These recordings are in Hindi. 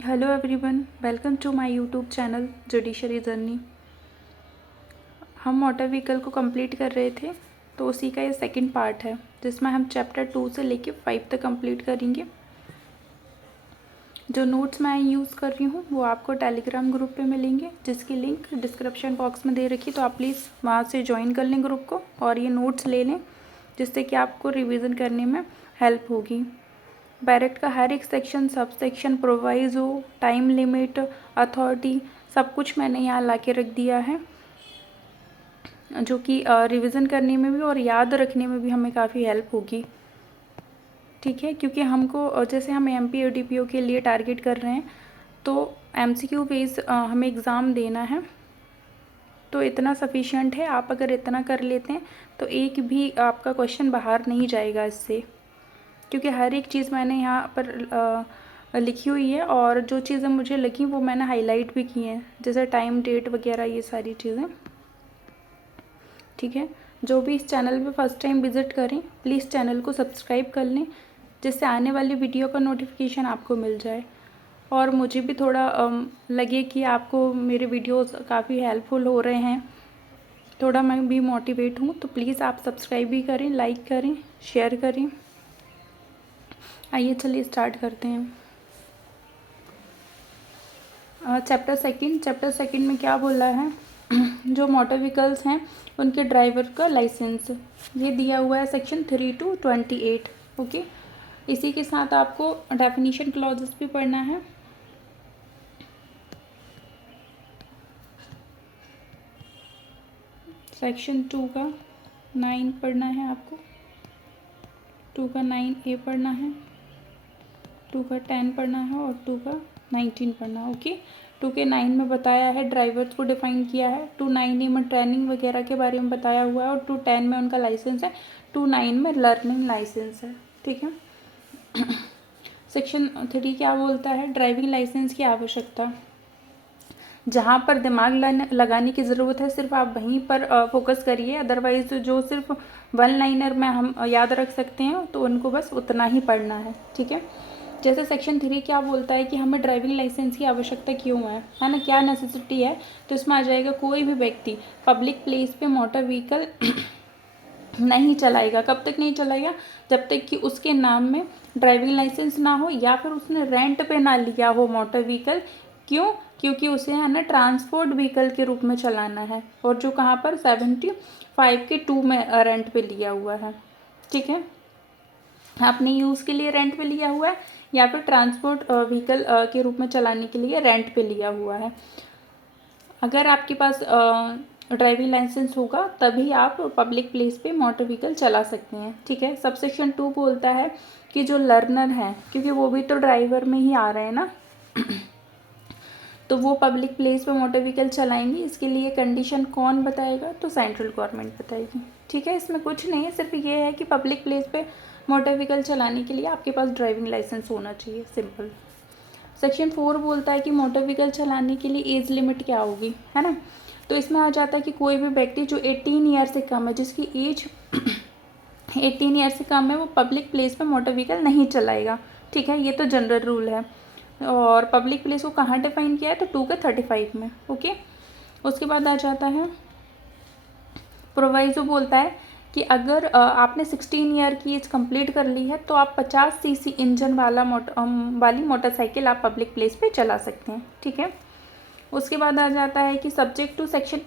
Hello everyone, welcome to my YouTube channel judiciary journey. हम मोटर व्हीकल को कंप्लीट कर रहे थे, तो उसी का ये सेकंड पार्ट है जिसमें हम चैप्टर 2 से लेके 5 तक कंप्लीट करेंगे। जो नोट्स मैं यूज़ कर रही हूँ वो आपको टेलीग्राम ग्रुप पे मिलेंगे, जिसकी लिंक डिस्क्रिप्शन बॉक्स में दे रखी, तो आप प्लीज़ वहाँ से ज्वाइन कर लें ग्रुप को और ये नोट्स ले लें, जिससे कि आपको रिविज़न करने में हेल्प होगी। बैरेक्ट का हर एक section, sub section, proviso, time limit, authority, सब कुछ मैंने यहाँ ला के रख दिया है, जो कि रिवीजन करने में भी और याद रखने में भी हमें काफ़ी हेल्प होगी। ठीक है, क्योंकि हमको जैसे हम एमपी और डीपीओ के लिए टारगेट कर रहे हैं, तो एमसीक्यू बेस हमें एग्ज़ाम देना है, तो इतना सफिशिएंट है। आप अगर इतना कर लेते हैं तो एक भी आपका क्वेश्चन बाहर नहीं जाएगा इससे, क्योंकि हर एक चीज़ मैंने यहाँ पर लिखी हुई है और जो चीज़ें मुझे लगी वो मैंने हाईलाइट भी की हैं, जैसे टाइम, डेट वगैरह, ये सारी चीज़ें। ठीक है, जो भी इस चैनल पे फर्स्ट टाइम विज़िट करें, प्लीज़ चैनल को सब्सक्राइब कर लें, जिससे आने वाली वीडियो का नोटिफिकेशन आपको मिल जाए और मुझे भी थोड़ा लगे कि आपको मेरे वीडियोज़ काफ़ी हेल्पफुल हो रहे हैं, थोड़ा मैं भी मोटिवेट हूँ। तो प्लीज़ आप सब्सक्राइब भी करें, लाइक करें, शेयर करें। आइए चलिए स्टार्ट करते हैं। चैप्टर सेकंड में क्या बोला है, जो मोटर व्हीकल्स हैं उनके ड्राइवर का लाइसेंस, ये दिया हुआ है सेक्शन 3 to 28। ओके, इसी के साथ आपको डेफिनेशन क्लॉजेस भी पढ़ना है। सेक्शन 2 का 9 पढ़ना है आपको, 2 का 9A पढ़ना है, 2 का 10 पढ़ना है और 2 का 19 पढ़ना है। ओके, 2 के 9 में बताया है, ड्राइवर्स को डिफाइन किया है, 2-9A में ट्रेनिंग वगैरह के बारे में बताया हुआ है और 2-10 में उनका लाइसेंस है, 2-9 में लर्निंग लाइसेंस है। ठीक है। सेक्शन 3 क्या बोलता है, ड्राइविंग लाइसेंस की आवश्यकता। जहाँ पर दिमाग लगाने की ज़रूरत है सिर्फ आप वहीं पर फोकस करिए, अदरवाइज़ जो सिर्फ वन लाइनर में हम याद रख सकते हैं तो उनको बस उतना ही पढ़ना है। ठीक है, जैसे सेक्शन 3 क्या बोलता है कि हमें ड्राइविंग लाइसेंस की आवश्यकता क्यों है ना, क्या नेसेसिटी है, तो इसमें आ जाएगा कोई भी व्यक्ति पब्लिक प्लेस पे मोटर व्हीकल नहीं चलाएगा। कब तक नहीं चलाएगा, जब तक कि उसके नाम में ड्राइविंग लाइसेंस ना हो या फिर उसने रेंट पे ना लिया हो मोटर व्हीकल। क्यों, क्योंकि उसे है ना ट्रांसपोर्ट व्हीकल के रूप में चलाना है, और जो कहाँ पर 75 के 2 में रेंट पे लिया हुआ है। ठीक है, अपने यूज़ के लिए रेंट पे लिया हुआ है या फिर ट्रांसपोर्ट व्हीकल के रूप में चलाने के लिए रेंट पे लिया हुआ है। अगर आपके पास ड्राइविंग लाइसेंस होगा तभी आप पब्लिक प्लेस पे मोटर व्हीकल चला सकते हैं। ठीक है, सबसेक्शन 2 बोलता है कि जो लर्नर हैं, क्योंकि वो भी तो ड्राइवर में ही आ रहे हैं ना तो वो पब्लिक प्लेस पे मोटर व्हीकल चलाएंगे, इसके लिए कंडीशन कौन बताएगा, तो सेंट्रल गवर्नमेंट बताएगी। ठीक है, इसमें कुछ नहीं है, सिर्फ ये है कि पब्लिक प्लेस पे मोटर व्हीकल चलाने के लिए आपके पास ड्राइविंग लाइसेंस होना चाहिए, सिंपल। सेक्शन 4 बोलता है कि मोटर व्हीकल चलाने के लिए एज लिमिट क्या होगी, है ना। तो इसमें आ जाता है कि कोई भी व्यक्ति जो 18 ईयर से कम है, जिसकी एज 18 ईयर से कम है, वो पब्लिक प्लेस पे मोटर व्हीकल नहीं चलाएगा। ठीक है, ये तो जनरल रूल है। और पब्लिक प्लेस को कहाँ डिफाइन किया है, तो 2 के 35 में। ओके, उसके बाद आ जाता है प्रोवाइजो, बोलता है कि अगर आपने 16 ईयर की एज कंप्लीट कर ली है तो आप 50 सीसी इंजन वाली मोटरसाइकिल आप पब्लिक प्लेस पे चला सकते हैं। ठीक है, उसके बाद आ जाता है कि सब्जेक्ट टू सेक्शन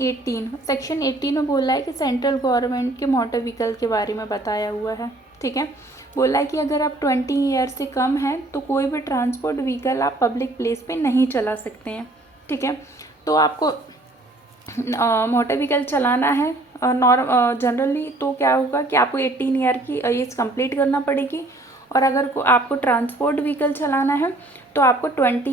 18 में बोला है कि सेंट्रल गवर्नमेंट के मोटर व्हीकल के बारे में बताया हुआ है। ठीक है, बोला है कि अगर आप 20 ईयर से कम हैं तो कोई भी ट्रांसपोर्ट व्हीकल आप पब्लिक प्लेस पे नहीं चला सकते हैं। ठीक है, तो आपको मोटर व्हीकल चलाना है जनरली, तो क्या होगा कि आपको 18 ईयर की एज कंप्लीट करना पड़ेगी, और अगर आपको ट्रांसपोर्ट व्हीकल चलाना है तो आपको 20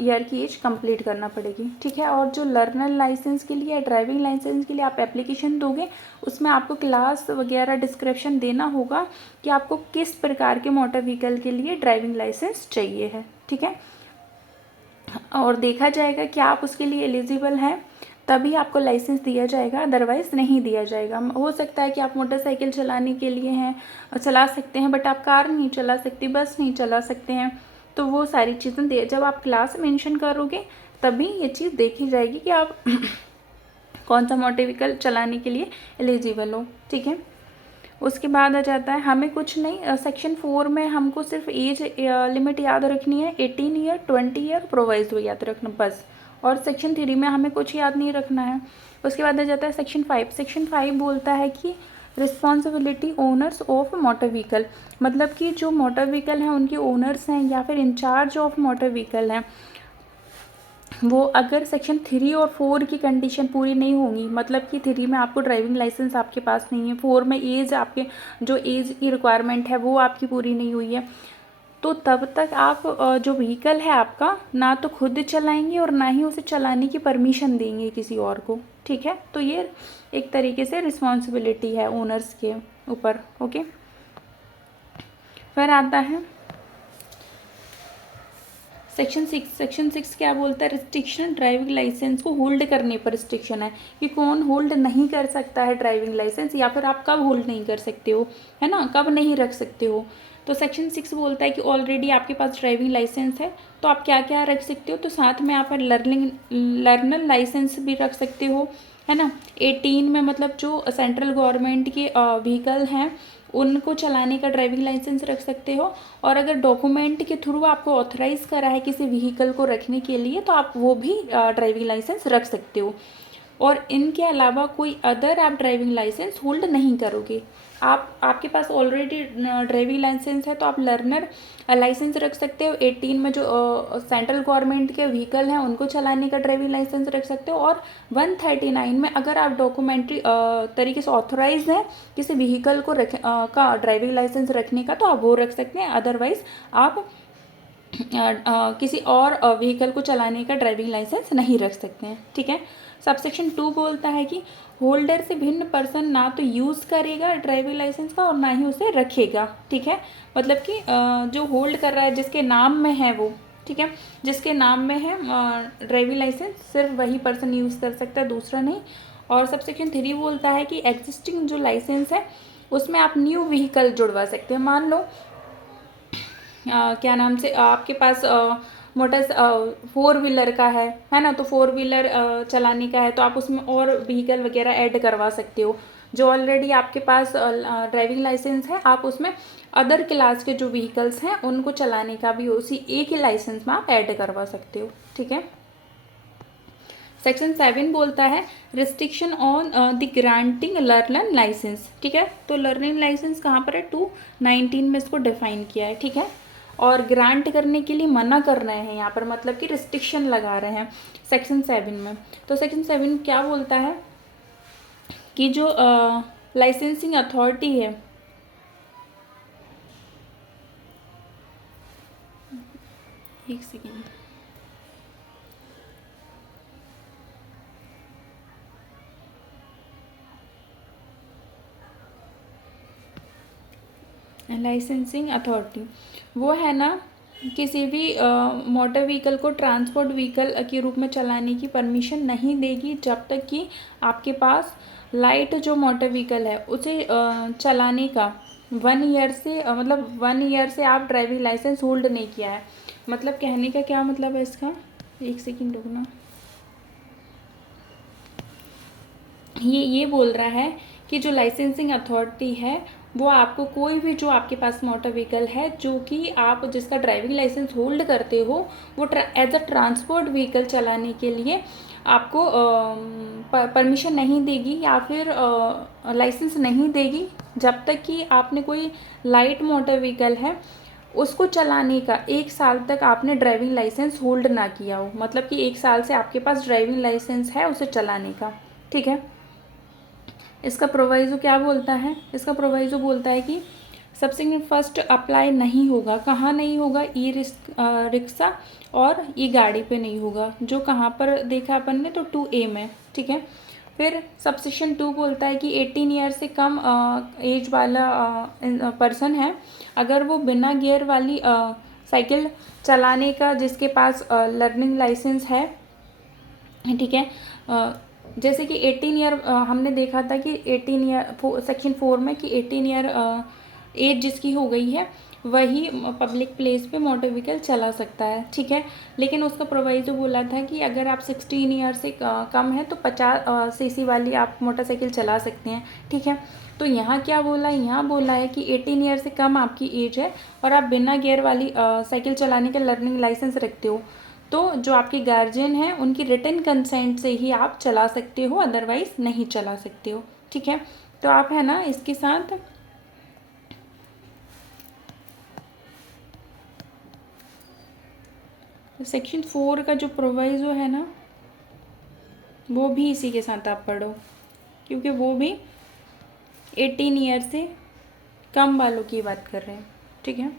ईयर की एज कंप्लीट करना पड़ेगी। ठीक है, और जो लर्नर लाइसेंस के लिए, ड्राइविंग लाइसेंस के लिए आप एप्लीकेशन दोगे, उसमें आपको क्लास वगैरह डिस्क्रिप्शन देना होगा कि आपको किस प्रकार के मोटर व्हीकल के लिए ड्राइविंग लाइसेंस चाहिए है। ठीक है, और देखा जाएगा कि आप उसके लिए एलिजिबल हैं, तभी आपको लाइसेंस दिया जाएगा, अदरवाइज़ नहीं दिया जाएगा। हो सकता है कि आप मोटरसाइकिल चलाने के लिए हैं, चला सकते हैं, बट आप कार नहीं चला सकते, बस नहीं चला सकते हैं, तो वो सारी चीज़ें जब आप क्लास मेंशन करोगे तभी ये चीज़ देखी जाएगी कि आप कौन सा मोटर व्हीकल चलाने के लिए एलिजिबल हो। ठीक है, उसके बाद आ जाता है हमें कुछ नहीं, सेक्शन 4 में हमको सिर्फ एज लिमिट याद रखनी है, 18 ईयर, 20 ईयर, प्रोवाइसो याद रखना बस। और सेक्शन 3 में हमें कुछ याद नहीं रखना है। उसके बाद आ जाता है सेक्शन 5। सेक्शन 5 बोलता है कि responsibility owners of motor vehicle, मतलब कि जो मोटर व्हीकल हैं उनके ओनर्स हैं या फिर इंचार्ज ऑफ मोटर व्हीकल हैं, वो अगर सेक्शन 3 और 4 की कंडीशन पूरी नहीं होंगी, मतलब कि 3 में आपको ड्राइविंग लाइसेंस आपके पास नहीं है, 4 में एज आपके जो एज की रिक्वायरमेंट है वो आपकी पूरी नहीं हुई है, तो तब तक आप जो व्हीकल है आपका ना तो खुद चलाएंगे और ना ही उसे चलाने की परमिशन देंगे किसी और को। ठीक है, तो ये एक तरीके से रिस्पॉन्सिबिलिटी है ओनर्स के ऊपर। ओके, फिर आता है सेक्शन 6। सेक्शन 6 क्या बोलता है? रिस्ट्रिक्शन, ड्राइविंग लाइसेंस को होल्ड करने पर रिस्ट्रिक्शन है कि कौन होल्ड नहीं कर सकता है ड्राइविंग लाइसेंस, या फिर आप कब होल्ड नहीं कर सकते हो, है ना, कब नहीं रख सकते हो। तो सेक्शन 6 बोलता है कि ऑलरेडी आपके पास ड्राइविंग लाइसेंस है तो आप क्या क्या रख सकते हो, तो साथ में आप लर्नर लाइसेंस भी रख सकते हो, है ना। 18 में मतलब जो सेंट्रल गवर्नमेंट के व्हीकल हैं उनको चलाने का ड्राइविंग लाइसेंस रख सकते हो, और अगर डॉक्यूमेंट के थ्रू आपको ऑथराइज़ करा है किसी व्हीकल को रखने के लिए तो आप वो भी ड्राइविंग लाइसेंस रख सकते हो। और इनके अलावा कोई अदर आप ड्राइविंग लाइसेंस होल्ड नहीं करोगे। आपके पास ऑलरेडी ड्राइविंग लाइसेंस है तो आप लर्नर लाइसेंस रख सकते हो। 18 में जो सेंट्रल गवर्नमेंट के व्हीकल हैं उनको चलाने का ड्राइविंग लाइसेंस रख सकते हो, और 139 में अगर आप डॉक्यूमेंट्री तरीके से ऑथराइज हैं किसी व्हीकल को का ड्राइविंग लाइसेंस रखने का तो आप वो रख सकते हैं, अदरवाइज आप किसी और व्हीकल को चलाने का ड्राइविंग लाइसेंस नहीं रख सकते हैं। ठीक है, सबसेक्शन 2 बोलता है कि होल्डर से भिन्न पर्सन ना तो यूज़ करेगा ड्राइविंग लाइसेंस का और ना ही उसे रखेगा। ठीक है, मतलब कि जो होल्ड कर रहा है जिसके नाम में है वो, ठीक है, जिसके नाम में है ड्राइविंग लाइसेंस सिर्फ वही पर्सन यूज़ कर सकता है, दूसरा नहीं। और सबसेक्शन 3 बोलता है कि एग्जिस्टिंग जो लाइसेंस है उसमें आप न्यू व्हीकल जुड़वा सकते हैं। मान लो क्या नाम से आपके पास मोटर 4 व्हीलर का है ना, तो 4 व्हीलर चलाने का है तो आप उसमें और व्हीकल वगैरह ऐड करवा सकते हो। जो ऑलरेडी आपके पास ड्राइविंग लाइसेंस है आप उसमें अदर क्लास के जो व्हीकल्स हैं उनको चलाने का भी उसी एक ही लाइसेंस में आप ऐड करवा सकते हो। ठीक है, सेक्शन 7 बोलता है restriction on the granting learning licence. ठीक है, तो लर्निंग लाइसेंस कहाँ पर है? 219 में इसको डिफाइन किया है। ठीक है, और ग्रांट करने के लिए मना कर रहे हैं यहाँ पर, मतलब कि रिस्ट्रिक्शन लगा रहे हैं सेक्शन 7 में। तो सेक्शन 7 क्या बोलता है कि जो लाइसेंसिंग अथॉरिटी है, एक सेकेंड, लाइसेंसिंग अथॉरिटी वो है ना किसी भी मोटर व्हीकल को ट्रांसपोर्ट व्हीकल के रूप में चलाने की परमिशन नहीं देगी जब तक कि आपके पास लाइट जो मोटर व्हीकल है उसे चलाने का 1 ईयर से मतलब 1 ईयर से आप ड्राइविंग लाइसेंस होल्ड नहीं किया है। मतलब कहने का क्या मतलब है इसका, एक सेकेंड रुकना, ये बोल रहा है कि जो लाइसेंसिंग अथॉरिटी है वो आपको कोई भी जो आपके पास मोटर व्हीकल है जो कि आप जिसका ड्राइविंग लाइसेंस होल्ड करते हो वो एज अ ट्रांसपोर्ट व्हीकल चलाने के लिए आपको परमिशन नहीं देगी या फिर लाइसेंस नहीं देगी जब तक कि आपने कोई लाइट मोटर व्हीकल है उसको चलाने का 1 साल तक आपने ड्राइविंग लाइसेंस होल्ड ना किया हो। मतलब कि 1 साल से आपके पास ड्राइविंग लाइसेंस है उसे चलाने का। ठीक है, इसका प्रोवाइज़ो क्या बोलता है? इसका प्रोवाइज़ो बोलता है कि सबसे फर्स्ट अप्लाई नहीं होगा, कहाँ नहीं होगा? ई रिक्शा और ई गाड़ी पे नहीं होगा, जो कहाँ पर देखा अपन ने तो 2A में। ठीक है, फिर सबसेक्शन 2 बोलता है कि 18 ईयर से कम एज वाला पर्सन है अगर वो बिना गियर वाली साइकिल चलाने का जिसके पास लर्निंग लाइसेंस है। ठीक है, जैसे कि 18 ईयर हमने देखा था कि 18 ईयर सेक्शन 4 में कि 18 ईयर एज जिसकी हो गई है वही पब्लिक प्लेस पे मोटर व्हीकल चला सकता है, ठीक है। लेकिन उसका प्रोवाइजो बोला था कि अगर आप 16 ईयर से कम है तो 50 सीसी वाली आप मोटरसाइकिल चला सकते हैं, ठीक है। तो यहाँ क्या बोला है, यहाँ बोला है कि 18 ईयर से कम आपकी एज है और आप बिना गियर वाली साइकिल चलाने का लर्निंग लाइसेंस रखते हो, तो जो आपके गार्जियन हैं उनकी रिटन कंसेंट से ही आप चला सकते हो, अदरवाइज़ नहीं चला सकते हो, ठीक है। तो आप है ना इसके साथ सेक्शन 4 का जो प्रोवाइजो है ना वो भी इसी के साथ आप पढ़ो, क्योंकि वो भी 18 ईयर से कम वालों की बात कर रहे हैं, ठीक है।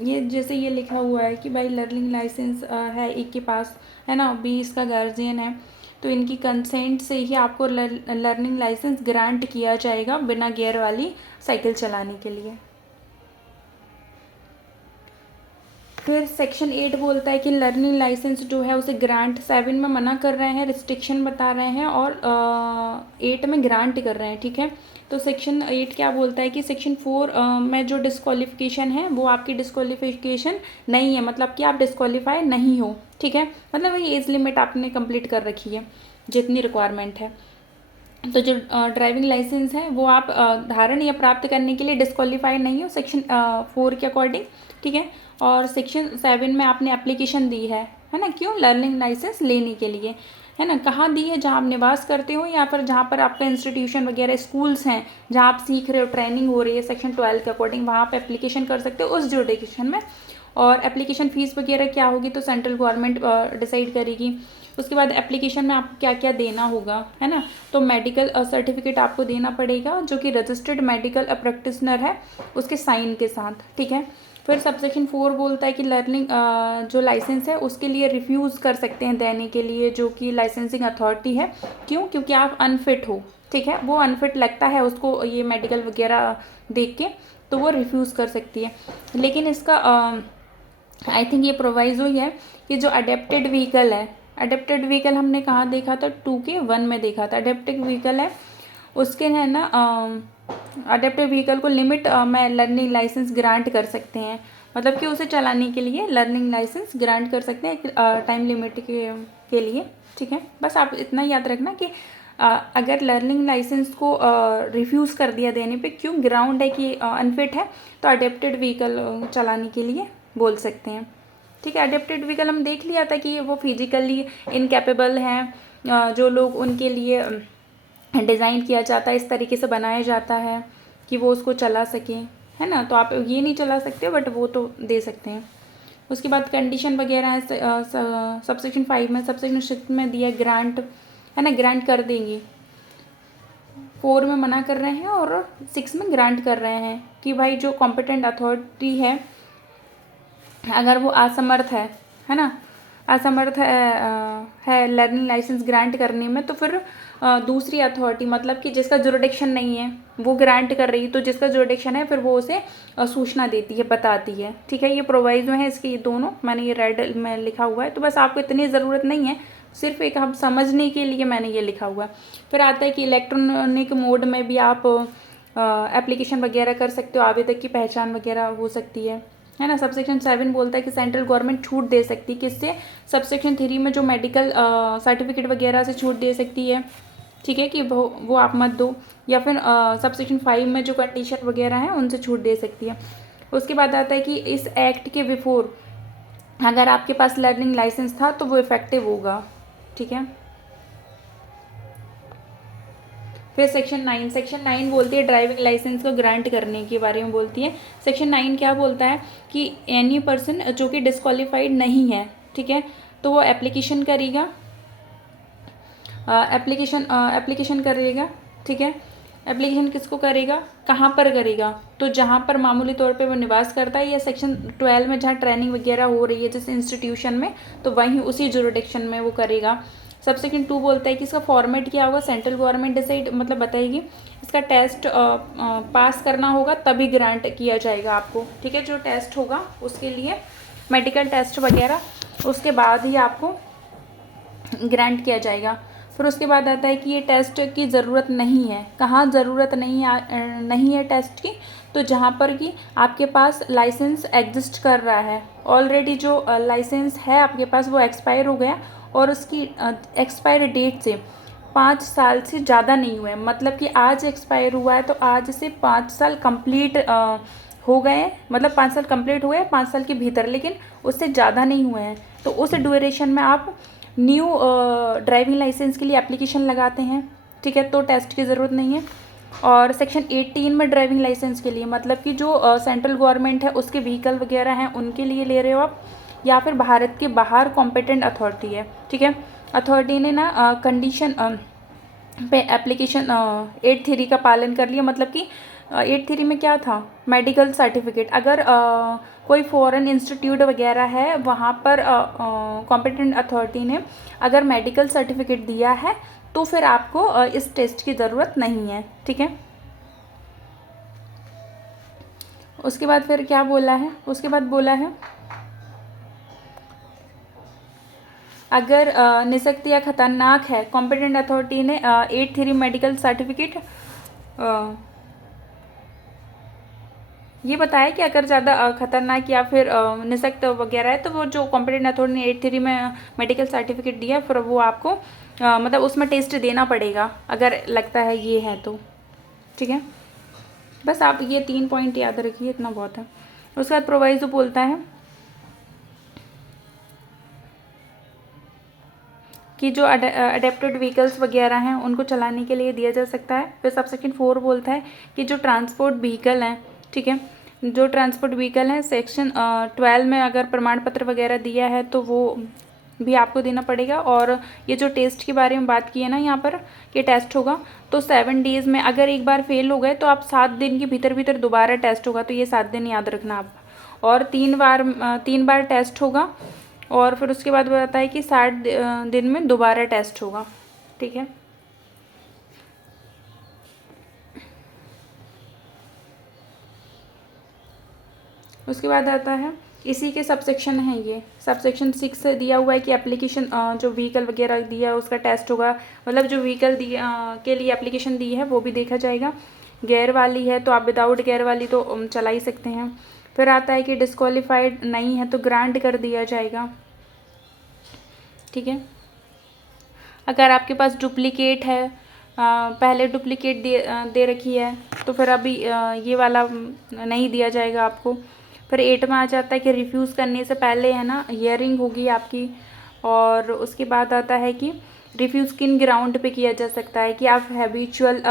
ये जैसे ये लिखा हुआ है कि भाई लर्निंग लाइसेंस है एक के पास, है ना, 20 का गार्जियन है, तो इनकी कंसेंट से ही आपको लर्निंग लाइसेंस ग्रांट किया जाएगा बिना गियर वाली साइकिल चलाने के लिए। फिर सेक्शन 8 बोलता है कि लर्निंग लाइसेंस जो है उसे ग्रांट 7 में मना कर रहे हैं, रिस्ट्रिक्शन बता रहे हैं, और 8 में ग्रांट कर रहे हैं, ठीक है। तो सेक्शन 8 क्या बोलता है कि सेक्शन 4 में जो डिस्क्वालिफिकेशन है वो आपकी डिस्क्वालिफिकेशन नहीं है, मतलब कि आप डिस्क्वालीफाई नहीं हो, ठीक है। मतलब वही एज लिमिट आपने कंप्लीट कर रखी है जितनी रिक्वायरमेंट है। तो जो ड्राइविंग लाइसेंस है वो आप धारण या प्राप्त करने के लिए डिस्क्वालीफाई नहीं हो सेक्शन 4 के अकॉर्डिंग, ठीक है। और सेक्शन 7 में आपने एप्लीकेशन दी है ना, क्यों, लर्निंग लाइसेंस लेने के लिए, है ना। कहाँ दी है, जहाँ आप निवास करते हो या फिर जहाँ पर आपका इंस्टीट्यूशन वगैरह स्कूल्स हैं जहाँ आप सीख रहे हो, ट्रेनिंग हो रही है सेक्शन 12 के अकॉर्डिंग, वहाँ आप एप्लीकेशन कर सकते हो उस जुडिक्शन में। और एप्लीकेशन फ़ीस वगैरह क्या होगी तो सेंट्रल गवर्नमेंट डिसाइड करेगी। उसके बाद एप्लीकेशन में आपको क्या क्या देना होगा, है ना। तो मेडिकल सर्टिफिकेट आपको देना पड़ेगा जो कि रजिस्टर्ड मेडिकल प्रैक्टिशनर है उसके साइन के साथ, ठीक है। फिर सबसेक्शन 4 बोलता है कि लर्निंग जो लाइसेंस है उसके लिए रिफ्यूज़ कर सकते हैं देने के लिए जो कि लाइसेंसिंग अथॉरिटी है, क्यों, क्योंकि आप अनफिट हो, ठीक है। वो अनफिट लगता है उसको ये मेडिकल वगैरह देख के, तो वो रिफ्यूज़ कर सकती है। लेकिन इसका आई थिंक ये प्रोवाइज़ो ही है कि जो अडेप्टेड व्हीकल है, अडेप्टेड व्हीकल हमने कहाँ देखा था, 2 के 1 में देखा था। अडेप्टेड व्हीकल है उसके है ना अडेप्टिव व्हीकल को लिमिट में लर्निंग लाइसेंस ग्रांट कर सकते हैं, मतलब कि उसे चलाने के लिए लर्निंग लाइसेंस ग्रांट कर सकते हैं टाइम लिमिट के लिए, ठीक है। बस आप इतना याद रखना कि अगर लर्निंग लाइसेंस को रिफ्यूज़ कर दिया देने पे, क्यों, ग्राउंड है कि अनफिट है, तो अडेप्टेड व्हीकल चलाने के लिए बोल सकते हैं, ठीक है। अडेप्टेड व्हीकल हम देख लिया था कि वो फिजिकली इनकेपेबल हैं, जो लोग, उनके लिए डिज़ाइन किया जाता है, इस तरीके से बनाया जाता है कि वो उसको चला सकें, है ना। तो आप ये नहीं चला सकते बट वो तो दे सकते हैं। उसके बाद कंडीशन वगैरह है सबसेक्शन 5 में, सबसेक्शन 6 में दिया ग्रांट, है ना, ग्रांट कर देंगे। 4 में मना कर रहे हैं और 6 में ग्रांट कर रहे हैं कि भाई जो कॉम्पिटेंट अथॉरिटी है अगर वो असमर्थ है ना, असमर्थ है लर्निंग लाइसेंस ग्रांट करने में, तो फिर दूसरी अथॉरिटी, मतलब कि जिसका जुरिडिक्शन नहीं है वो ग्रांट कर रही है, तो जिसका जुरिडिक्शन है फिर वो उसे सूचना देती है, बताती है, ठीक है। ये प्रोवाइजो है इसके, ये दोनों मैंने ये रेड में लिखा हुआ है, तो बस आपको इतनी ज़रूरत नहीं है, सिर्फ एक हम समझने के लिए मैंने ये लिखा हुआ है। फिर आता है कि इलेक्ट्रॉनिक मोड में भी आप एप्लीकेशन वगैरह कर सकते हो, आवेदक की पहचान वगैरह हो सकती है ना। सबसेक्शन 7 बोलता है कि सेंट्रल गवर्नमेंट छूट दे सकती है, किससे, सबसेक्शन 3 में जो मेडिकल सर्टिफिकेट वगैरह से छूट दे सकती है, ठीक है, कि वो आप मत दो, या फिर सबसेक्शन 5 में जो कंडीशन वगैरह हैं उनसे छूट दे सकती है। उसके बाद आता है कि इस एक्ट के बिफोर अगर आपके पास लर्निंग लाइसेंस था तो वो इफेक्टिव होगा, ठीक है। फिर सेक्शन 9 बोलती है ड्राइविंग लाइसेंस को ग्रांट करने के बारे में बोलती है। सेक्शन 9 क्या बोलता है कि एनी पर्सन जो कि डिस्क्वालीफाइड नहीं है, ठीक है, तो वो एप्लीकेशन करेगा, एप्लीकेशन करेगा, ठीक है। एप्लीकेशन किसको करेगा, कहाँ पर करेगा, तो जहाँ पर मामूली तौर पे वो निवास करता है, या सेक्शन 12 में जहाँ ट्रेनिंग वगैरह हो रही है जिस इंस्टीट्यूशन में, तो वहीं उसी जुरिडिक्शन में वो करेगा। सबसेक्शन 2 बोलता है कि इसका फॉर्मेट क्या होगा, सेंट्रल गवर्नमेंट डिसाइड, मतलब बताएगी। इसका टेस्ट पास करना होगा तभी ग्रांट किया जाएगा आपको, ठीक है। जो टेस्ट होगा उसके लिए मेडिकल टेस्ट वगैरह, उसके बाद ही आपको ग्रांट किया जाएगा। फिर उसके बाद आता है कि ये टेस्ट की ज़रूरत नहीं है। कहाँ ज़रूरत नहीं है टेस्ट की? तो जहाँ पर कि आपके पास लाइसेंस एग्जिस्ट कर रहा है, ऑलरेडी जो लाइसेंस है आपके पास वो एक्सपायर हो गया और उसकी एक्सपायर डेट से 5 साल से ज़्यादा नहीं हुए, मतलब कि आज एक्सपायर हुआ है तो आज से 5 साल कंप्लीट हो गए हैं, मतलब 5 साल कंप्लीट हुए हैं 5 साल के भीतर, लेकिन उससे ज़्यादा नहीं हुए हैं। तो उस ड्यूरेशन में आप न्यू ड्राइविंग लाइसेंस के लिए एप्लीकेशन लगाते हैं, ठीक है, तो टेस्ट की ज़रूरत नहीं है। और सेक्शन 18 में ड्राइविंग लाइसेंस के लिए, मतलब कि जो सेंट्रल गवर्नमेंट है उसके व्हीकल वगैरह हैं उनके लिए ले रहे हो आप, या फिर भारत के बाहर कॉम्पिटेंट अथॉरिटी है, ठीक है, अथॉरिटी ने ना कंडीशन पे एप्लीकेशन 8(3) का पालन कर लिया। मतलब कि 8(3) में क्या था, मेडिकल सर्टिफिकेट, अगर कोई फॉरेन इंस्टीट्यूट वगैरह है वहाँ पर कॉम्पिटेंट अथॉरिटी ने अगर मेडिकल सर्टिफिकेट दिया है तो फिर आपको इस टेस्ट की ज़रूरत नहीं है, ठीक है। उसके बाद फिर क्या बोला है, उसके बाद बोला है अगर निसक्त या ख़तरनाक है, कॉम्पिटेंट अथॉरिटी ने 8(3) मेडिकल सर्टिफिकेट ये बताया कि अगर ज़्यादा खतरनाक या फिर निसक्त वगैरह है तो वो जो कॉम्पिटेंट अथॉरिटी ने 8(3) में मेडिकल सर्टिफिकेट दिया फिर वो आपको मतलब उसमें टेस्ट देना पड़ेगा अगर लगता है ये है तो, ठीक है। बस आप ये 3 पॉइंट याद रखिए, इतना बहुत है। उसके बाद प्रोवाइजो बोलता है कि जो अडेप्टेड व्हीकल्स वगैरह हैं उनको चलाने के लिए दिया जा सकता है। फिर सबसेक्शन 4 बोलता है कि जो ट्रांसपोर्ट व्हीकल हैं, ठीक है, जो ट्रांसपोर्ट व्हीकल हैं सेक्शन 12 में अगर प्रमाण पत्र वगैरह दिया है तो वो भी आपको देना पड़ेगा। और ये जो टेस्ट के बारे में बात की है ना यहाँ पर कि टेस्ट होगा तो 7 डेज़ में अगर एक बार फेल हो गए तो आप 7 दिन के भीतर भीतर दोबारा टेस्ट होगा, तो ये 7 दिन याद रखना आप। और 3 बार टेस्ट होगा और फिर उसके बाद बताता है कि 60 दिन में दोबारा टेस्ट होगा, ठीक है। उसके बाद आता है इसी के सबसेक्शन हैं, ये सबसेक्शन 6 से दिया हुआ है कि एप्लीकेशन जो व्हीकल वगैरह दिया है उसका टेस्ट होगा, मतलब जो व्हीकल के लिए एप्लीकेशन दी है वो भी देखा जाएगा। गेयर वाली है तो आप विदाउट गेयर वाली तो चला ही सकते हैं। फिर आता है कि डिस्क्वालीफाइड नहीं है तो ग्रांट कर दिया जाएगा, ठीक है। अगर आपके पास डुप्लीकेट है, पहले डुप्लीकेट दे रखी है तो फिर अभी ये वाला नहीं दिया जाएगा आपको। फिर 8 में आ जाता है कि रिफ्यूज़ करने से पहले है ना हियरिंग होगी आपकी। और उसके बाद आता है कि रिफ्यूज़ किन ग्राउंड पे किया जा सकता है कि आप हैबिचुअल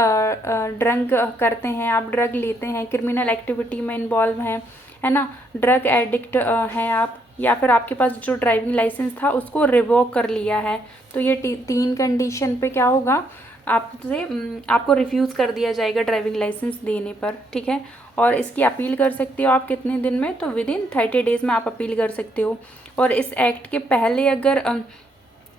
ड्रंक करते हैं, आप ड्रग लेते हैं, क्रिमिनल एक्टिविटी में इन्वॉल्व हैं, है ना, ड्रग एडिक्ट हैं आप, या फिर आपके पास जो ड्राइविंग लाइसेंस था उसको रिवोक कर लिया है। तो ये 3 कंडीशन पे क्या होगा, आपको रिफ्यूज़ कर दिया जाएगा ड्राइविंग लाइसेंस देने पर, ठीक है। और इसकी अपील कर सकते हो आप कितने दिन में, तो विदिन 30 डेज़ में आप अपील कर सकते हो। और इस एक्ट के पहले अगर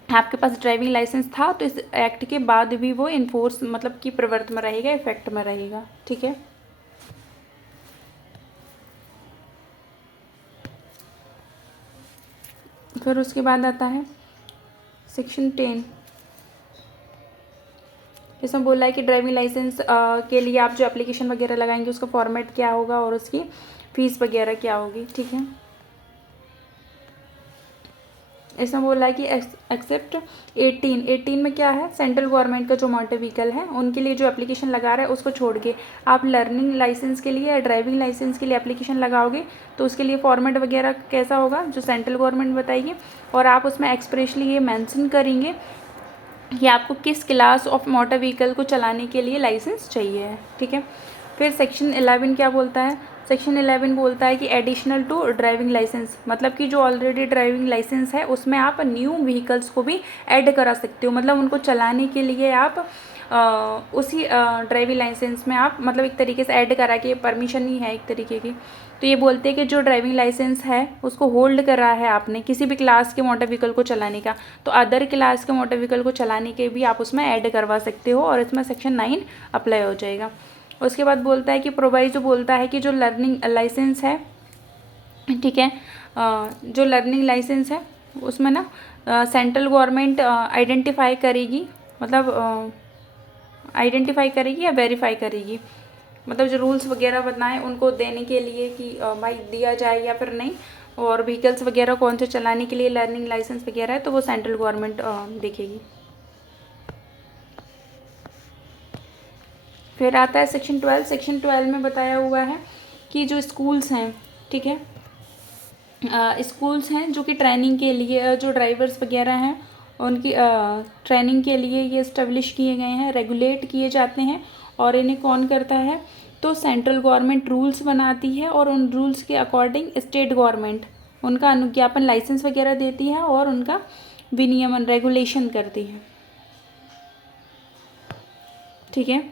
आपके पास ड्राइविंग लाइसेंस था तो इस एक्ट के बाद भी वो इन्फोर्स मतलब कि प्रवर्त में रहेगा, इफेक्ट में रहेगा, ठीक है। फिर उसके बाद आता है सेक्शन 10। इसमें बोला है कि ड्राइविंग लाइसेंस के लिए आप जो एप्लीकेशन वगैरह लगाएंगे उसका फॉर्मेट क्या होगा और उसकी फ़ीस वगैरह क्या होगी, ठीक है। इसमें बोला है कि एक्सेप्ट 18 में क्या है, सेंट्रल गवर्नमेंट का जो मोटर व्हीकल है उनके लिए जो एप्लीकेशन लगा रहा है उसको छोड़ के आप लर्निंग लाइसेंस के लिए या ड्राइविंग लाइसेंस के लिए एप्लीकेशन लगाओगे तो उसके लिए फॉर्मेट वगैरह कैसा होगा जो सेंट्रल गवर्नमेंट बताएगी। और आप उसमें एक्सप्रेसली ये मेंशन करेंगे कि आपको किस क्लास ऑफ मोटर व्हीकल को चलाने के लिए लाइसेंस चाहिए, ठीक है। फिर सेक्शन 11 क्या बोलता है, सेक्शन 11 बोलता है कि एडिशनल टू ड्राइविंग लाइसेंस, मतलब कि जो ऑलरेडी ड्राइविंग लाइसेंस है उसमें आप न्यू व्हीकल्स को भी ऐड करा सकते हो, मतलब उनको चलाने के लिए आप उसी ड्राइविंग लाइसेंस में आप मतलब एक तरीके से ऐड करा के परमिशन ही है एक तरीके की। तो ये बोलते हैं कि जो ड्राइविंग लाइसेंस है उसको होल्ड करा है आपने किसी भी क्लास के मोटर व्हीकल को चलाने का, तो अदर क्लास के मोटर व्हीकल को चलाने के भी आप उसमें ऐड करवा सकते हो और इसमें सेक्शन 9 अप्लाई हो जाएगा। उसके बाद बोलता है कि प्रोवाइजो बोलता है कि जो लर्निंग लाइसेंस है, ठीक है, जो लर्निंग लाइसेंस है उसमें ना सेंट्रल गवर्नमेंट आइडेंटिफाई करेगी मतलब आइडेंटिफाई करेगी या वेरीफाई करेगी, मतलब जो रूल्स वगैरह बनाए उनको देने के लिए कि भाई दिया जाए या फिर नहीं, और व्हीकल्स वगैरह कौन से चलाने के लिए लर्निंग लाइसेंस वगैरह है तो वो सेंट्रल गवर्नमेंट देखेगी। फिर आता है सेक्शन 12। सेक्शन 12 में बताया हुआ है कि जो स्कूल्स हैं, ठीक है, स्कूल्स हैं जो कि ट्रेनिंग के लिए जो ड्राइवर्स वगैरह हैं उनकी ट्रेनिंग के लिए ये इस्टेब्लिश किए गए हैं, रेगुलेट किए जाते हैं। और इन्हें कौन करता है, तो सेंट्रल गवर्नमेंट रूल्स बनाती है और उन रूल्स के अकॉर्डिंग स्टेट गवर्नमेंट उनका अनुज्ञापन लाइसेंस वगैरह देती है और उनका विनियमन रेगुलेशन करती है। ठीक है,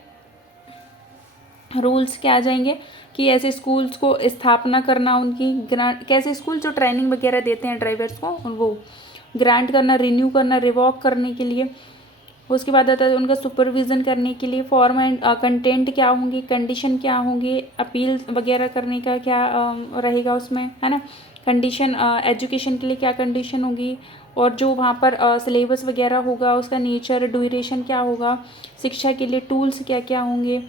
रूल्स क्या आ जाएंगे कि ऐसे स्कूल्स को स्थापना करना, उनकी ग्रांट, कैसे स्कूल जो ट्रेनिंग वगैरह देते हैं ड्राइवर्स को वो ग्रांट करना, रिन्यू करना, रिवॉक करने के लिए। उसके बाद आता है उनका सुपरविज़न करने के लिए फॉर्म एंड कंटेंट क्या होंगे, कंडीशन क्या होंगे, अपील वगैरह करने का क्या रहेगा उसमें, है ना, कंडीशन, एजुकेशन के लिए क्या कंडीशन होगी, और जो वहाँ पर सिलेबस वगैरह होगा उसका नेचर, ड्यूरेशन क्या होगा, शिक्षा के लिए टूल्स क्या क्या होंगे,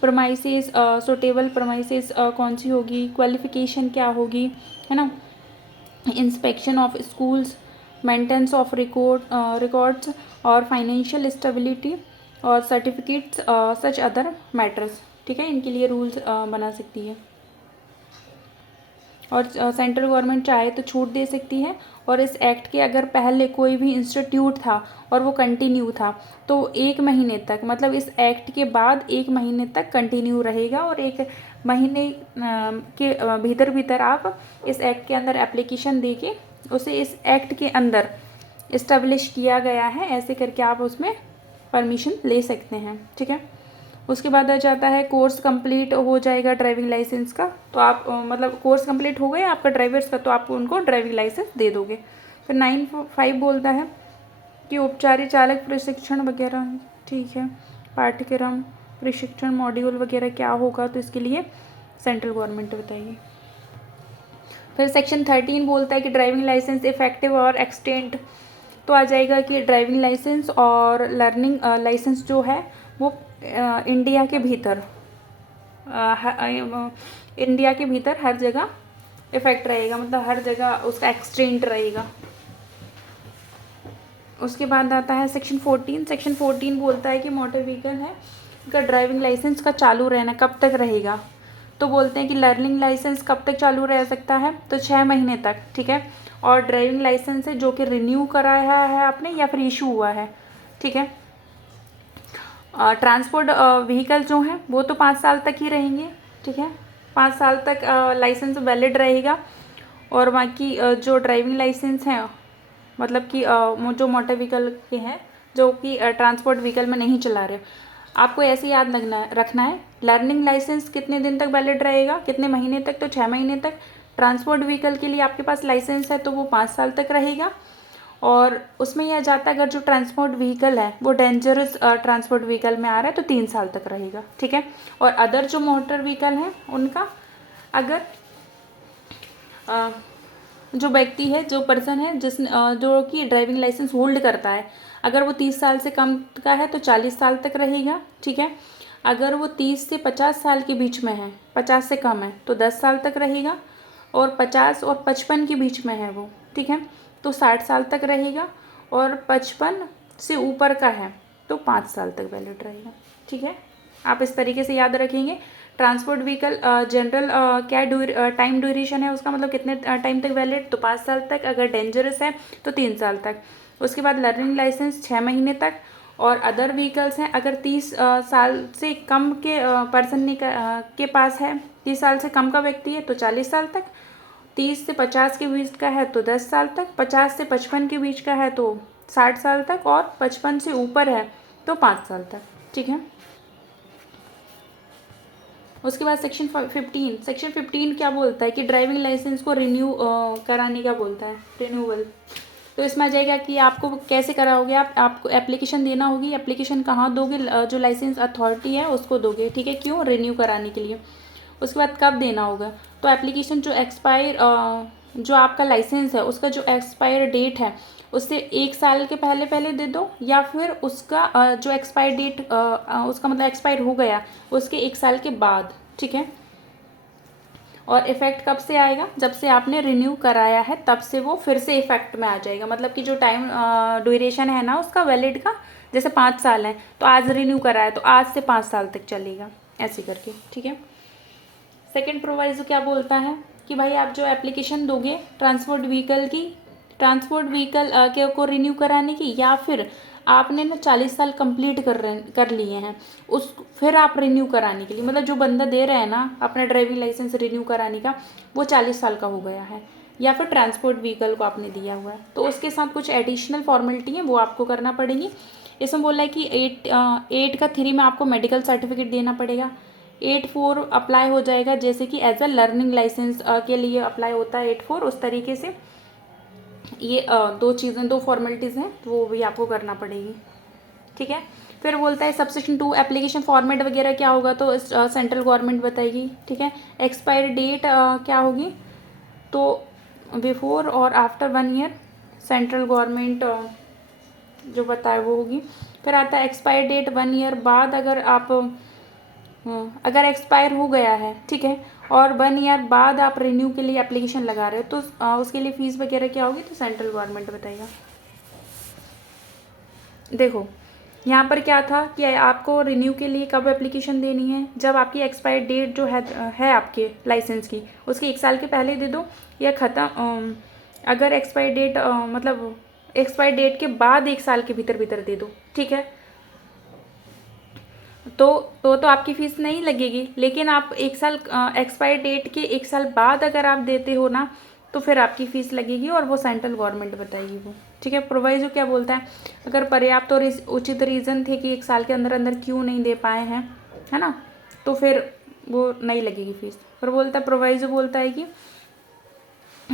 प्रमाइसेस, सुटेबल प्रमाइसेस कौन सी होगी, क्वालिफिकेशन क्या होगी, है ना, inspection of schools, maintenance of records और फाइनेंशियल स्टेबिलिटी और सर्टिफिकेट्स, सच अदर मैटर्स। ठीक है, इनके लिए रूल्स बना सकती है। और सेंट्रल गवर्नमेंट चाहे तो छूट दे सकती है। और इस एक्ट के अगर पहले कोई भी इंस्टीट्यूट था और वो कंटिन्यू था तो 1 महीने तक, मतलब इस एक्ट के बाद 1 महीने तक कंटिन्यू रहेगा। और 1 महीने के भीतर आप इस एक्ट के अंदर एप्लीकेशन दे के उसे इस एक्ट के अंदर इस्टेब्लिश किया गया है ऐसे करके आप उसमें परमिशन ले सकते हैं। ठीक है, उसके बाद आ जाता है कोर्स कंप्लीट हो जाएगा ड्राइविंग लाइसेंस का, तो आप मतलब कोर्स कंप्लीट हो गया आपका ड्राइवर्स का तो आप उनको ड्राइविंग लाइसेंस दे दोगे। फिर 9.5 बोलता है कि औपचारिक चालक प्रशिक्षण वगैरह, ठीक है, पाठ्यक्रम प्रशिक्षण मॉड्यूल वगैरह क्या होगा तो इसके लिए सेंट्रल गवर्नमेंट बताएगी। फिर सेक्शन 13 बोलता है कि ड्राइविंग लाइसेंस इफेक्टिव और एक्सटेंट, तो आ जाएगा कि ड्राइविंग लाइसेंस और लर्निंग लाइसेंस जो है वो इंडिया के भीतर हर जगह इफेक्ट रहेगा, मतलब हर जगह उसका एक्सटेंट रहेगा। उसके बाद आता है सेक्शन 14। सेक्शन 14 बोलता है कि मोटर व्हीकल है का ड्राइविंग लाइसेंस का चालू रहना कब तक रहेगा, तो बोलते हैं कि लर्निंग लाइसेंस कब तक चालू रह सकता है, तो 6 महीने तक। ठीक है, और ड्राइविंग लाइसेंस है जो कि रिन्यू कराया है आपने या फिर इशू हुआ है। ठीक है, ट्रांसपोर्ट व्हीकल जो हैं वो तो 5 साल तक ही रहेंगे। ठीक है, 5 साल तक लाइसेंस वैलिड रहेगा। और बाकी जो ड्राइविंग लाइसेंस हैं मतलब कि जो मोटर व्हीकल के हैं जो कि ट्रांसपोर्ट व्हीकल में नहीं चला रहे, आपको ऐसे याद रखना है लर्निंग लाइसेंस कितने दिन तक वैलिड रहेगा, कितने महीने तक, तो 6 महीने तक। ट्रांसपोर्ट व्हीकल के लिए आपके पास लाइसेंस है तो वो 5 साल तक रहेगा। और उसमें यह जाता है अगर जो ट्रांसपोर्ट व्हीकल है वो डेंजरस ट्रांसपोर्ट व्हीकल में आ रहा है तो 3 साल तक रहेगा। ठीक है, और अदर जो मोटर व्हीकल हैं उनका अगर जो व्यक्ति है, जो पर्सन है जो कि ड्राइविंग लाइसेंस होल्ड करता है, अगर वो 30 साल से कम का है तो 40 साल तक रहेगा। ठीक है, अगर वो 30 से 50 साल के बीच में है, 50 से कम है तो 10 साल तक रहेगा। और 50 और 55 के बीच में है वो, ठीक है, तो 60 साल तक रहेगा। और 55 से ऊपर का है तो 5 साल तक वैलिड रहेगा। ठीक है, आप इस तरीके से याद रखेंगे। ट्रांसपोर्ट व्हीकल जनरल क्या टाइम ड्यूरेशन है उसका, मतलब कितने टाइम तक वैलिड, तो 5 साल तक। अगर डेंजरस है तो 3 साल तक। उसके बाद लर्निंग लाइसेंस 6 महीने तक। और अदर व्हीकल्स हैं अगर 30 साल से कम के पर्सन के पास है, 30 साल से कम का व्यक्ति है तो 40 साल तक। 30 से 50 के बीच का है तो 10 साल तक। 50 से 55 के बीच का है तो 60 साल तक। और 55 से ऊपर है तो 5 साल तक। ठीक है, उसके बाद सेक्शन 15। सेक्शन 15 क्या बोलता है कि ड्राइविंग लाइसेंस को रिन्यू कराने का बोलता है, रिन्यूअल। तो इसमें आ जाएगा कि आपको कैसे कराओगे, आपको एप्लीकेशन देना होगी। एप्लीकेशन कहाँ दोगे, जो लाइसेंस अथॉरिटी है उसको दोगे। ठीक है, क्यों, रिन्यू कराने के लिए। उसके बाद कब देना होगा, तो एप्लीकेशन जो एक्सपायर जो आपका लाइसेंस है उसका जो एक्सपायर डेट है उससे 1 साल के पहले पहले दे दो, या फिर उसका जो एक्सपायर डेट उसका मतलब एक्सपायर हो गया उसके 1 साल के बाद, ठीक है। और इफ़ेक्ट कब से आएगा, जब से आपने रिन्यू कराया है तब से वो फिर से इफ़ेक्ट में आ जाएगा। मतलब कि जो टाइम ड्यूरेशन है ना उसका वैलिड का, जैसे 5 साल है तो आज रिन्यू कराया तो आज से 5 साल तक चलेगा, ऐसे करके, ठीक है। सेकेंड प्रोवाइजो क्या बोलता है कि भाई आप जो एप्लीकेशन दोगे ट्रांसपोर्ट व्हीकल की, ट्रांसपोर्ट व्हीकल के को रिन्यू कराने की, या फिर आपने ना 40 साल कंप्लीट कर लिए हैं उस फिर आप रिन्यू कराने के लिए, मतलब जो बंदा दे रहा है ना अपना ड्राइविंग लाइसेंस रिन्यू कराने का वो 40 साल का हो गया है, या फिर ट्रांसपोर्ट व्हीकल को आपने दिया हुआ है, तो उसके साथ कुछ एडिशनल फॉर्मेलिटी है वो आपको करना पड़ेगी। इसमें बोला है कि 8 का 3 में आपको मेडिकल सर्टिफिकेट देना पड़ेगा। 8 4 अप्लाई हो जाएगा, जैसे कि एज अ लर्निंग लाइसेंस के लिए अप्लाई होता है 8 4, उस तरीके से ये 2 चीज़ें 2 फॉर्मेलिटीज़ हैं वो भी आपको करना पड़ेगी, ठीक है। फिर बोलता है सबसेक्शन 2 एप्लीकेशन फॉर्मेट वगैरह क्या होगा, तो सेंट्रल गवर्नमेंट बताएगी, ठीक है। एक्सपायरी डेट क्या होगी, तो बिफोर और आफ्टर 1 ईयर सेंट्रल गवर्नमेंट जो बताए वो होगी। फिर आता है एक्सपायर डेट 1 ईयर बाद, अगर एक्सपायर हो गया है, ठीक है, और 1 ईयर बाद आप रिन्यू के लिए एप्लीकेशन लगा रहे हो तो उसके लिए फ़ीस वगैरह क्या होगी, तो सेंट्रल गवर्नमेंट बताएगा। देखो यहाँ पर क्या था कि आपको रिन्यू के लिए कब एप्लीकेशन देनी है, जब आपकी एक्सपायर डेट जो है आपके लाइसेंस की उसके 1 साल के पहले दे दो, या ख़त्म अगर एक्सपायर डेट मतलब एक्सपायर डेट के बाद 1 साल के भीतर भीतर दे दो, ठीक है। तो आपकी फ़ीस नहीं लगेगी, लेकिन आप 1 साल एक्सपायर डेट के 1 साल बाद अगर आप देते हो ना तो फिर आपकी फ़ीस लगेगी और वो सेंट्रल गवर्नमेंट बताएगी वो, ठीक है। प्रोवाइजो क्या बोलता है, अगर पर्याप्त और उचित रीज़न थे कि 1 साल के अंदर अंदर क्यों नहीं दे पाए हैं, है ना, तो फिर वो नहीं लगेगी फ़ीस। फिर बोलता है प्रोवाइजो बोलता है कि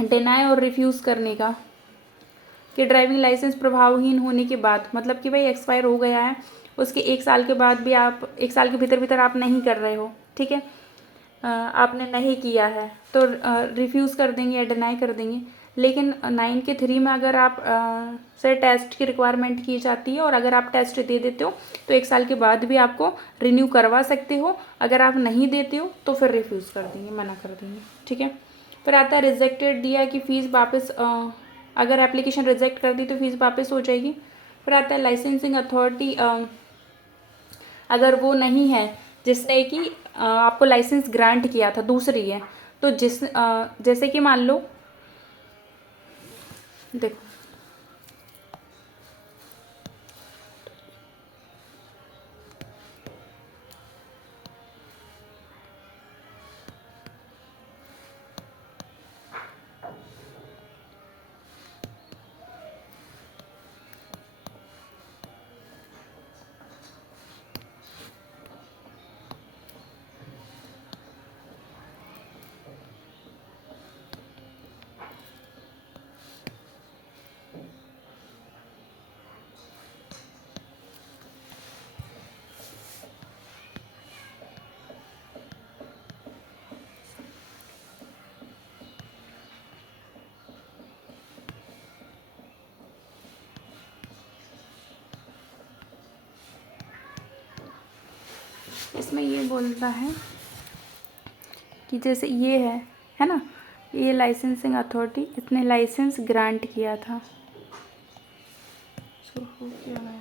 डिनाई और रिफ्यूज़ करने का, कि ड्राइविंग लाइसेंस प्रभावहीन होने के बाद, मतलब कि भाई एक्सपायर हो गया है उसके 1 साल के बाद भी आप 1 साल के भीतर भीतर आप नहीं कर रहे हो, ठीक है, आपने नहीं किया है तो रिफ्यूज़ कर देंगे या डिनाई कर देंगे। लेकिन 9 के 3 में अगर आप से टेस्ट की रिक्वायरमेंट की जाती है और अगर आप टेस्ट दे देते हो तो 1 साल के बाद भी आपको रिन्यू करवा सकते हो, अगर आप नहीं देते हो तो फिर रिफ्यूज़ कर देंगे, मना कर देंगे, ठीक है। फिर आता है रिजेक्टेड दिया कि फ़ीस वापस अगर एप्लीकेशन रिजेक्ट कर दी तो फीस वापस हो जाएगी। फिर आता है लाइसेंसिंग अथॉरिटी, अगर वो नहीं है जिसने कि आपको लाइसेंस ग्रांट किया था दूसरी है, तो जैसे कि मान लो देखो इसमें ये बोलता है कि जैसे ये है ना, ये लाइसेंसिंग अथॉरिटी इसने लाइसेंस ग्रांट किया था, सो हो क्या है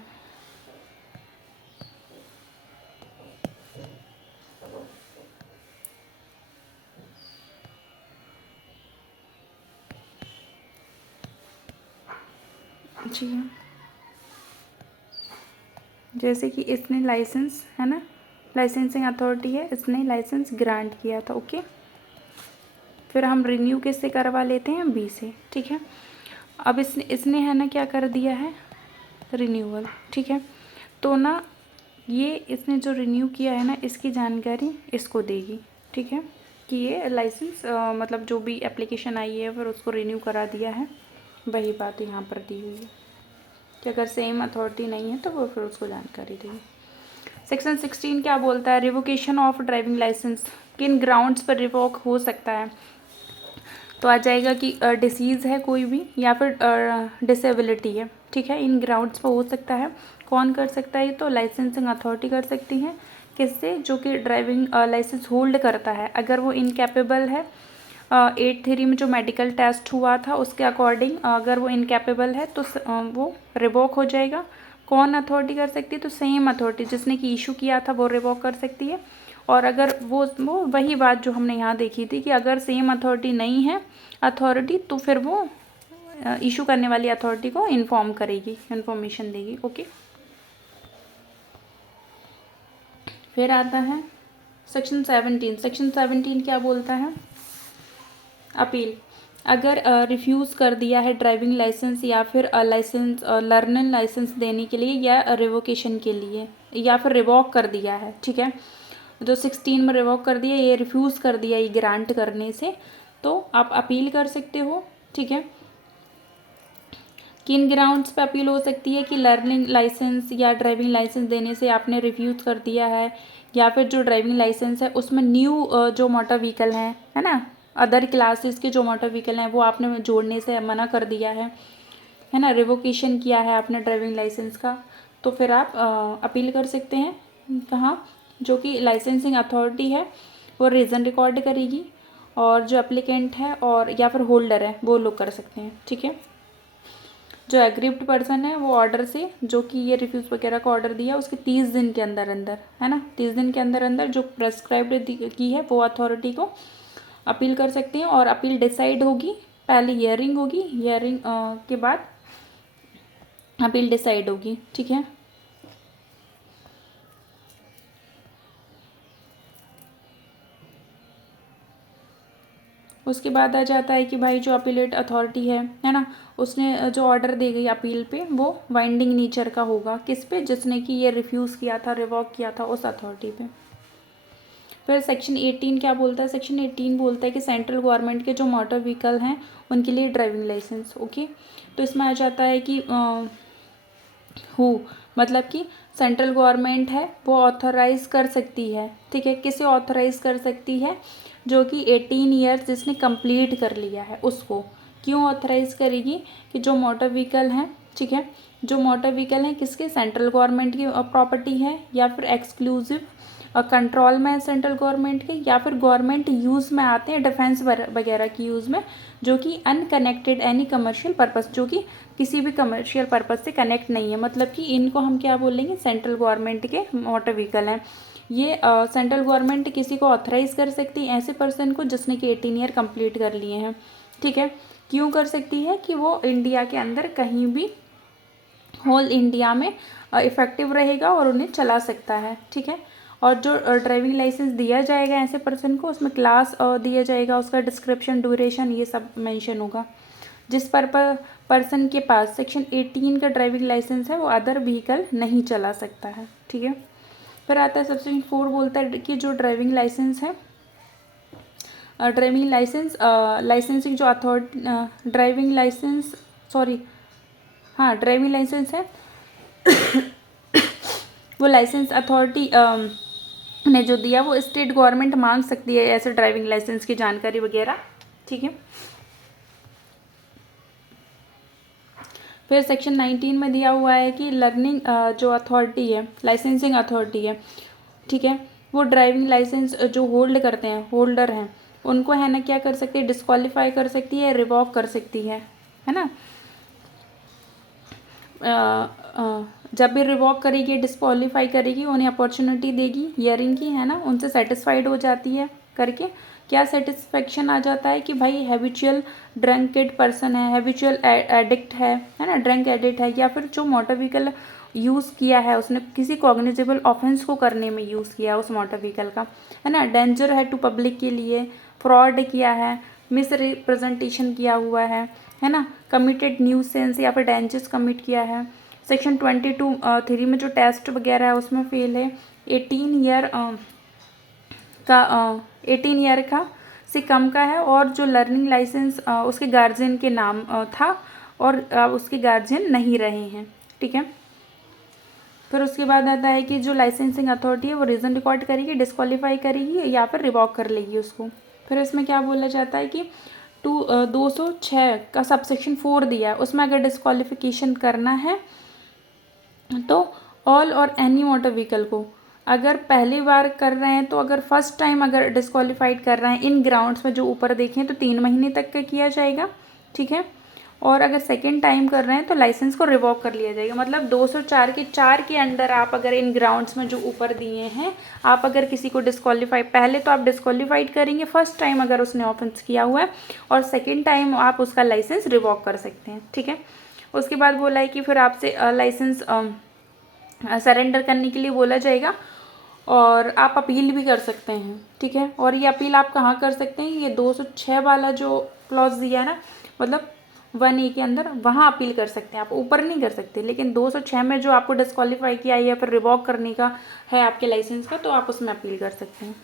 जी हाँ, जैसे कि इसने लाइसेंस है ना, लाइसेंसिंग अथॉरिटी है, इसने लाइसेंस ग्रांट किया था, ओके। फिर हम रिन्यू किससे करवा लेते हैं, बी से, ठीक है। अब इसने है ना क्या कर दिया है, रिन्यूअल, ठीक है। तो ना ये इसने जो रिन्यू किया है ना इसकी जानकारी इसको देगी, ठीक है, कि ये लाइसेंस मतलब जो भी एप्लीकेशन आई है फिर उसको रिन्यू करा दिया है, वही बात यहाँ पर दी हुई है कि अगर सेम अथॉरिटी नहीं है तो वो फिर उसको जानकारी देगी। सेक्शन 16 क्या बोलता है, रिवोकेशन ऑफ ड्राइविंग लाइसेंस किन ग्राउंड्स पर रिवोक हो सकता है। तो आ जाएगा कि डिसीज़ है कोई भी या फिर डिसेबिलिटी है, ठीक है। इन ग्राउंड्स पर हो सकता है। कौन कर सकता है? तो लाइसेंसिंग अथॉरिटी कर सकती है। किससे? जो कि ड्राइविंग लाइसेंस होल्ड करता है। अगर वो इनकैपेबल है, 8(3) में जो मेडिकल टेस्ट हुआ था उसके अकॉर्डिंग अगर वो इनकैपेबल है तो वो रिवोक हो जाएगा। कौन अथॉरिटी कर सकती है? तो सेम अथॉरिटी जिसने कि इशू किया था वो रिवोक कर सकती है। और अगर वो वही बात जो हमने यहाँ देखी थी कि अगर सेम अथॉरिटी नहीं है अथॉरिटी, तो फिर वो इशू करने वाली अथॉरिटी को इन्फॉर्म करेगी, इन्फॉर्मेशन देगी। ओके, फिर आता है सेक्शन 17। सेक्शन 17 क्या बोलता है? अपील। अगर रिफ्यूज़ कर दिया है ड्राइविंग लाइसेंस या फिर लाइसेंस लर्निंग लाइसेंस देने के लिए या रिवोकेशन के लिए, या फिर रिवॉक कर दिया है, ठीक है। जो 16 में रिवॉक कर दिया, ये रिफ्यूज़ कर दिया ये ग्रांट करने से, तो आप अपील कर सकते हो, ठीक है। किन ग्राउंड्स पे अपील हो सकती है? कि लर्निंग लाइसेंस या ड्राइविंग लाइसेंस देने से आपने रिफ्यूज़ कर दिया है, या फिर जो ड्राइविंग लाइसेंस है उसमें न्यू जो मोटर व्हीकल है ना, अदर क्लासेस के जो मोटर व्हीकल हैं वो आपने जोड़ने से मना कर दिया है ना, रिवोकेशन किया है आपने ड्राइविंग लाइसेंस का, तो फिर आप अपील कर सकते हैं। कहाँ? जो कि लाइसेंसिंग अथॉरिटी है वो रीज़न रिकॉर्ड करेगी, और जो एप्लीकेंट है और या फिर होल्डर है वो लोग कर सकते हैं, ठीक है। जो एग्रीव्ड पर्सन है वो ऑर्डर से, जो कि ये रिफ्यूज़ वगैरह का ऑर्डर दिया उसके 30 दिन के अंदर अंदर, है ना, 30 दिन के अंदर अंदर जो प्रेस्क्राइब्ड की है वो अथॉरिटी को अपील कर सकते हैं। और अपील डिसाइड होगी, पहले हियरिंग होगी, हियरिंग के बाद अपील डिसाइड होगी, ठीक है। उसके बाद आ जाता है कि भाई जो अपीलेट अथॉरिटी है ना, उसने जो ऑर्डर दे गई अपील पे वो बाइंडिंग नेचर का होगा। किस पे? जिसने कि ये रिफ्यूज़ किया था, रिवॉक किया था, उस अथॉरिटी पे। फिर सेक्शन 18 क्या बोलता है? सेक्शन 18 बोलता है कि सेंट्रल गवर्नमेंट के जो मोटर व्हीकल हैं उनके लिए ड्राइविंग लाइसेंस। ओके, तो इसमें आ जाता है कि मतलब कि सेंट्रल गवर्नमेंट है वो ऑथराइज़ कर सकती है, ठीक है। किसे ऑथराइज़ कर सकती है? जो कि 18 ईयर्स जिसने कंप्लीट कर लिया है उसको। क्यों ऑथराइज़ करेगी? कि जो मोटर व्हीकल हैं, ठीक है, जो मोटर व्हीकल हैं किसके? सेंट्रल गवर्नमेंट की प्रॉपर्टी है, या फिर एक्सक्लूसिव कंट्रोल में है सेंट्रल गवर्नमेंट के, या फिर गवर्नमेंट यूज़ में आते हैं डिफेंस वगैरह की यूज़ में, जो कि अनकनेक्टेड एनी कमर्शियल पर्पस, जो कि किसी भी कमर्शियल पर्पस से कनेक्ट नहीं है। मतलब कि इनको हम क्या बोलेंगे? सेंट्रल गवर्नमेंट के मोटर व्हीकल हैं। ये सेंट्रल गवर्नमेंट किसी को ऑथराइज़ कर सकती है ऐसे पर्सन को जिसने कि 18 ईयर कंप्लीट कर लिए हैं, ठीक है। क्यों कर सकती है? कि वो इंडिया के अंदर कहीं भी, होल इंडिया में इफ़ेक्टिव रहेगा और उन्हें चला सकता है, ठीक है। और जो ड्राइविंग लाइसेंस दिया जाएगा ऐसे पर्सन को, उसमें क्लास दिया जाएगा, उसका डिस्क्रिप्शन, ड्यूरेशन, ये सब मेंशन होगा। जिस पर्सन के पास सेक्शन 18 का ड्राइविंग लाइसेंस है वो अदर व्हीकल नहीं चला सकता है, ठीक है। फिर आता है सेक्शन 4 बोलता है कि जो ड्राइविंग लाइसेंस है, ड्राइविंग लाइसेंस लाइसेंसिंग जो authority driving licence driving licence है वो लाइसेंस अथॉरिटी ने जो दिया वो स्टेट गवर्नमेंट मांग सकती है ऐसे ड्राइविंग लाइसेंस की जानकारी वगैरह, ठीक है। फिर सेक्शन 19 में दिया हुआ है कि लर्निंग जो अथॉरिटी है, लाइसेंसिंग अथॉरिटी है, ठीक है, वो ड्राइविंग लाइसेंस जो होल्ड करते हैं, होल्डर हैं, उनको है ना क्या कर सकती है? डिस्क्वालीफाई कर सकती है, रिवॉक कर सकती है ना। जब भी रिवॉक करेगी, डिस्क्वालीफाई करेगी, उन्हें अपॉर्चुनिटी देगी हियरिंग की, है ना, उनसे सेटिस्फाइड हो जाती है करके। क्या सेटिस्फेक्शन आ जाता है? कि भाई हैबिचुअल ड्रंकेड पर्सन है, हैबिचुअल एडिक्ट है ना, ड्रंक एडिक्ट है, या फिर जो मोटर व्हीकल यूज़ किया है उसने किसी कॉग्निजेबल ऑफेंस को करने में यूज़ किया उस मोटर व्हीकल का, है ना, डेंजर है टू पब्लिक के लिए, फ्रॉड किया है, मिस रिप्रेजेंटेशन किया हुआ है ना, कमिटेड न्यूसेंस या फिर डेंजर्स कमिट किया है। सेक्शन 22(3) में जो टेस्ट वगैरह है उसमें फेल है, 18 ईयर का से कम का है, और जो लर्निंग लाइसेंस उसके गार्जियन के नाम था और उसके गार्जियन नहीं रहे हैं, ठीक है। फिर उसके बाद आता है कि जो लाइसेंसिंग अथॉरिटी है वो रीज़न रिकॉर्ड करेगी, डिस्क्वालीफाई करेगी या फिर रिवॉक कर लेगी उसको। फिर इसमें क्या बोला जाता है कि 206 का सबसेक्शन 4 दिया है, उसमें अगर डिस्क्वालिफिकेशन करना है तो ऑल और एनी मोटर व्हीकल को अगर पहली बार कर रहे हैं तो अगर फर्स्ट टाइम अगर डिस्क्वालीफाइड कर रहे हैं इन ग्राउंड्स में जो ऊपर देखें तो 3 महीने तक का किया जाएगा, ठीक है। और अगर सेकेंड टाइम कर रहे हैं तो लाइसेंस को रिवॉक कर लिया जाएगा। मतलब 204 के 4 के अंडर आप अगर इन ग्राउंड्स में जो ऊपर दिए हैं आप अगर किसी को डिस्क्वालीफाई, पहले तो आप डिस्क्वालीफाइड करेंगे फर्स्ट टाइम अगर उसने ऑफेंस किया हुआ है, और सेकेंड टाइम आप उसका लाइसेंस रिवॉक कर सकते हैं, ठीक है। उसके बाद बोला है कि फिर आपसे लाइसेंस सरेंडर करने के लिए बोला जाएगा और आप अपील भी कर सकते हैं, ठीक है। और ये अपील आप कहाँ कर सकते हैं, ये 206 वाला जो क्लॉज दिया है ना, मतलब 1A के अंदर, वहाँ अपील कर सकते हैं आप, ऊपर नहीं कर सकते। लेकिन 206 में जो आपको डिस्क्वालीफाई किया या फिर रिवॉक करने का है आपके लाइसेंस का, तो आप उसमें अपील कर सकते हैं।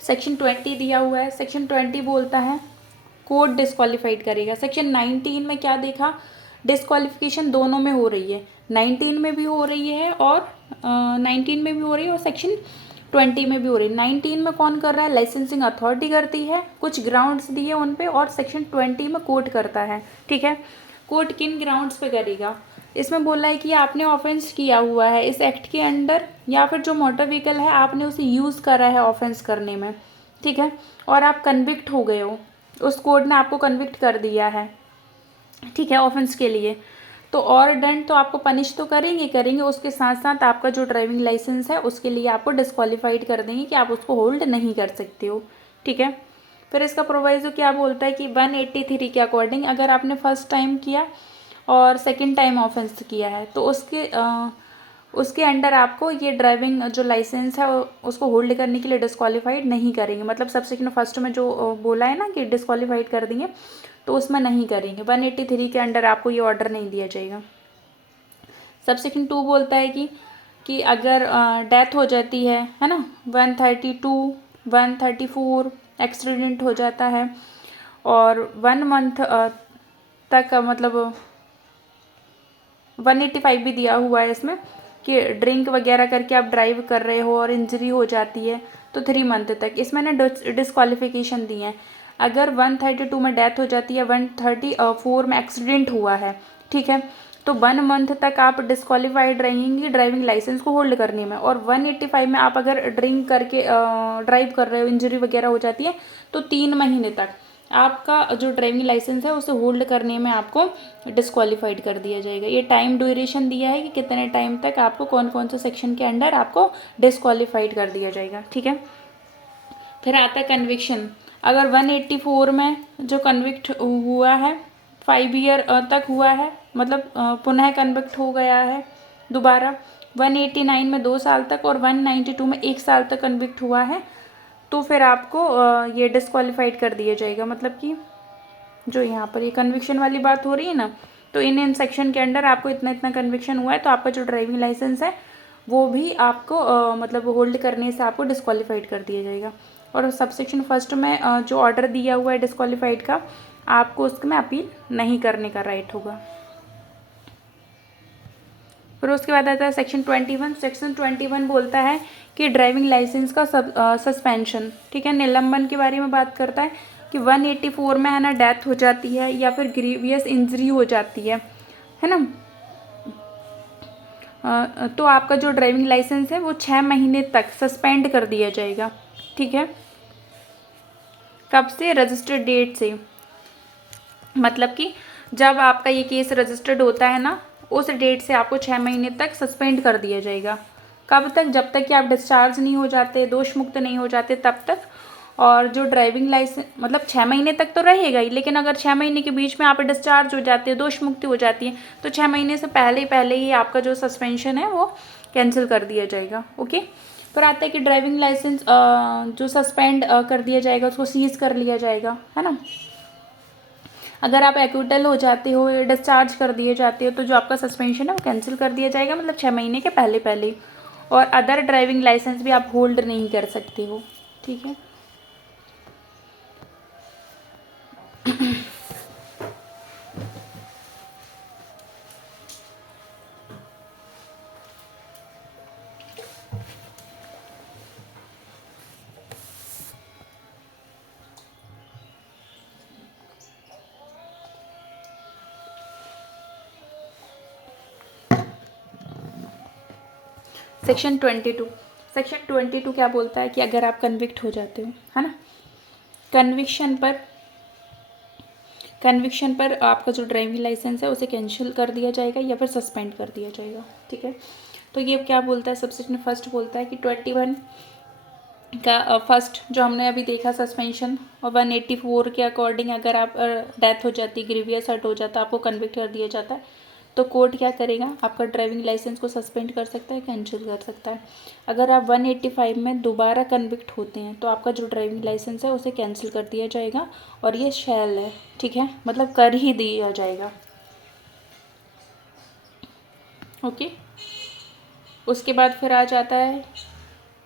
सेक्शन 20 दिया हुआ है। सेक्शन 20 बोलता है कोर्ट डिस्क्वालीफाइड करेगा। सेक्शन 19 में क्या देखा, डिस्क्वालिफिकेशन दोनों में हो रही है, 19 में भी हो रही है और 19 में भी हो रही है और सेक्शन 20 में भी हो रही है। 19 में कौन कर रहा है, लाइसेंसिंग अथॉरिटी करती है, कुछ ग्राउंड्स दिए उन पे, और सेक्शन 20 में कोर्ट करता है, ठीक है। कोर्ट किन ग्राउंड्स पे करेगा, इसमें बोला है कि आपने ऑफेंस किया हुआ है इस एक्ट के अंडर, या फिर जो मोटर व्हीकल है आपने उसे यूज़ करा है ऑफेंस करने में, ठीक है, और आप कन्विक्ट हो गए हो, उस कोर्ट ने आपको कन्विक्ट कर दिया है, ठीक है, ऑफेंस के लिए, तो और दंड तो आपको पनिश तो करेंगे, उसके साथ साथ आपका जो ड्राइविंग लाइसेंस है उसके लिए आपको डिस्क्वालीफाइड कर देंगे कि आप उसको होल्ड नहीं कर सकते हो, ठीक है। फिर इसका प्रोवाइजो क्या बोलता है कि 183 के अकॉर्डिंग अगर आपने फर्स्ट टाइम किया और सेकेंड टाइम ऑफेंस किया है तो उसके अंडर आपको ये ड्राइविंग जो लाइसेंस है उसको होल्ड करने के लिए डिस्क्वालीफाइड नहीं करेंगे। मतलब सबसेक्शन फर्स्ट में जो बोला है ना कि डिस्क्वालीफाइड कर देंगे, तो उसमें नहीं करेंगे। 183 के अंडर आपको ये ऑर्डर नहीं दिया जाएगा। सबसेक्शन 2 बोलता है कि अगर डेथ हो जाती है ना, 132, 134 एक्सीडेंट हो जाता है और 1 मंथ तक, मतलब 185 भी दिया हुआ है इसमें कि ड्रिंक वगैरह करके आप ड्राइव कर रहे हो और इंजरी हो जाती है तो 3 मंथ तक। इसमें ना डिस्क्वालिफिकेशन दी है, अगर 132 में डेथ हो जाती है, 134 में एक्सीडेंट हुआ है, ठीक है, तो 1 मंथ तक आप डिस्क्वालीफाइड रहेंगी ड्राइविंग लाइसेंस को होल्ड करने में। और 185 में आप अगर ड्रिंक करके ड्राइव कर रहे हो, इंजरी वगैरह हो जाती है, तो 3 महीने तक आपका जो ड्राइविंग लाइसेंस है उसे होल्ड करने में आपको डिस्क्वालीफाइड कर दिया जाएगा। ये टाइम ड्यूरेशन दिया है कि कितने टाइम तक आपको कौन कौन से सेक्शन के अंडर आपको डिस्क्वालीफाइड कर दिया जाएगा, ठीक है। फिर आता है कन्विक्शन। अगर 184 में जो कन्विक्ट हुआ है 5 ईयर तक हुआ है, मतलब पुनः कन्विक्ट हो गया है दोबारा, 189 में 2 साल तक और 192 में 1 साल तक कन्विक्ट हुआ है, तो फिर आपको ये डिस्क्वालीफाइड कर दिया जाएगा। मतलब कि जो यहाँ पर ये कन्विक्शन वाली बात हो रही है ना, तो इन सेक्शन के अंडर आपको इतना इतना कन्विक्शन हुआ है तो आपका जो ड्राइविंग लाइसेंस है वो भी आपको मतलब होल्ड करने से आपको डिस्क्वालीफाइड कर दिया जाएगा। और सबसेक्शन फर्स्ट में जो ऑर्डर दिया हुआ है डिस्क्वालीफाइड का, आपको उसमें अपील नहीं करने का राइट होगा। फिर उसके बाद आता है सेक्शन 21। सेक्शन 21 बोलता है कि ड्राइविंग लाइसेंस का सस्पेंशन, ठीक है, निलंबन के बारे में बात करता है कि 184 में है ना डेथ हो जाती है या फिर ग्रीवियस इंजरी हो जाती है ना, तो आपका जो ड्राइविंग लाइसेंस है वो 6 महीने तक सस्पेंड कर दिया जाएगा, ठीक है। कब से, रजिस्टर्ड डेट से, मतलब कि जब आपका ये केस रजिस्टर्ड होता है ना उस डेट से आपको 6 महीने तक सस्पेंड कर दिया जाएगा। कब तक, जब तक कि आप डिस्चार्ज नहीं हो जाते, दोष मुक्त नहीं हो जाते तब तक। और जो ड्राइविंग लाइसेंस, मतलब 6 महीने तक तो रहेगा ही, लेकिन अगर 6 महीने के बीच में आप डिस्चार्ज हो जाते हैं, दोष मुक्ति हो जाती है, तो 6 महीने से पहले ही आपका जो सस्पेंशन है वो कैंसिल कर दिया जाएगा, ओके। फिर आता है कि ड्राइविंग लाइसेंस जो सस्पेंड कर दिया जाएगा उसको सीज कर लिया जाएगा, है ना। अगर आप एक्विटल हो जाते हो या डिस्चार्ज कर दिए जाते हो तो जो आपका सस्पेंशन है वो कैंसिल कर दिया जाएगा, मतलब 6 महीने के पहले ही। और अदर ड्राइविंग लाइसेंस भी आप होल्ड नहीं कर सकते हो, ठीक है। सेक्शन 22। सेक्शन 22 क्या बोलता है कि अगर आप कन्विक्ट हो जाते हो, है ना, कन्विक्शन पर आपका जो ड्राइविंग लाइसेंस है उसे कैंसिल कर दिया जाएगा या फिर सस्पेंड कर दिया जाएगा। ठीक है, तो ये क्या बोलता है, सबसेक्शन फर्स्ट बोलता है कि 21 का फर्स्ट जो हमने अभी देखा सस्पेंशन, और 184 के अकॉर्डिंग अगर आप डेथ हो जाती, ग्रीवियस हर्ट हो जाता, आपको कन्विक्ट कर दिया जाता है, तो कोर्ट क्या करेगा, आपका ड्राइविंग लाइसेंस को सस्पेंड कर सकता है, कैंसिल कर सकता है। अगर आप 185 में दोबारा कन्विक्ट होते हैं तो आपका जो ड्राइविंग लाइसेंस है उसे कैंसिल कर दिया जाएगा, और ये शैल है, ठीक है, मतलब कर ही दिया जाएगा। ओके, उसके बाद फिर आ जाता है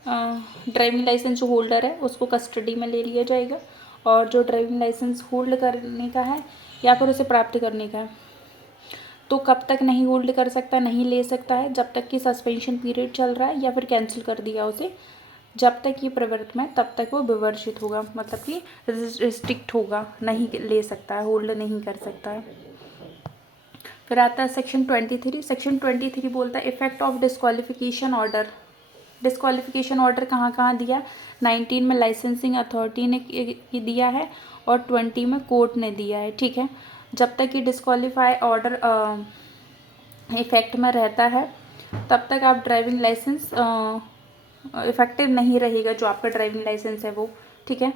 ड्राइविंग लाइसेंस जो होल्डर है उसको कस्टडी में ले लिया जाएगा, और जो ड्राइविंग लाइसेंस होल्ड करने का है या फिर उसे प्राप्त करने का है, तो कब तक नहीं होल्ड कर सकता, नहीं ले सकता है, जब तक कि सस्पेंशन पीरियड चल रहा है या फिर कैंसिल कर दिया उसे, जब तक ये प्रवृत्त में तब तक वो विवर्जित होगा, मतलब कि रिस्ट्रिक्ट होगा, नहीं ले सकता है, होल्ड नहीं कर सकता है। फिर आता है सेक्शन 23। सेक्शन 23 बोलता है effect of disqualification order. Disqualification order कहाँ कहाँ दिया, 19 में लाइसेंसिंग अथॉरिटी ने दिया है और 20 में कोर्ट ने दिया है। ठीक है, जब तक ये डिस्क्वालीफाई ऑर्डर इफेक्ट में रहता है तब तक आप ड्राइविंग लाइसेंस इफेक्टिव नहीं रहेगा, जो आपका ड्राइविंग लाइसेंस है वो। ठीक है,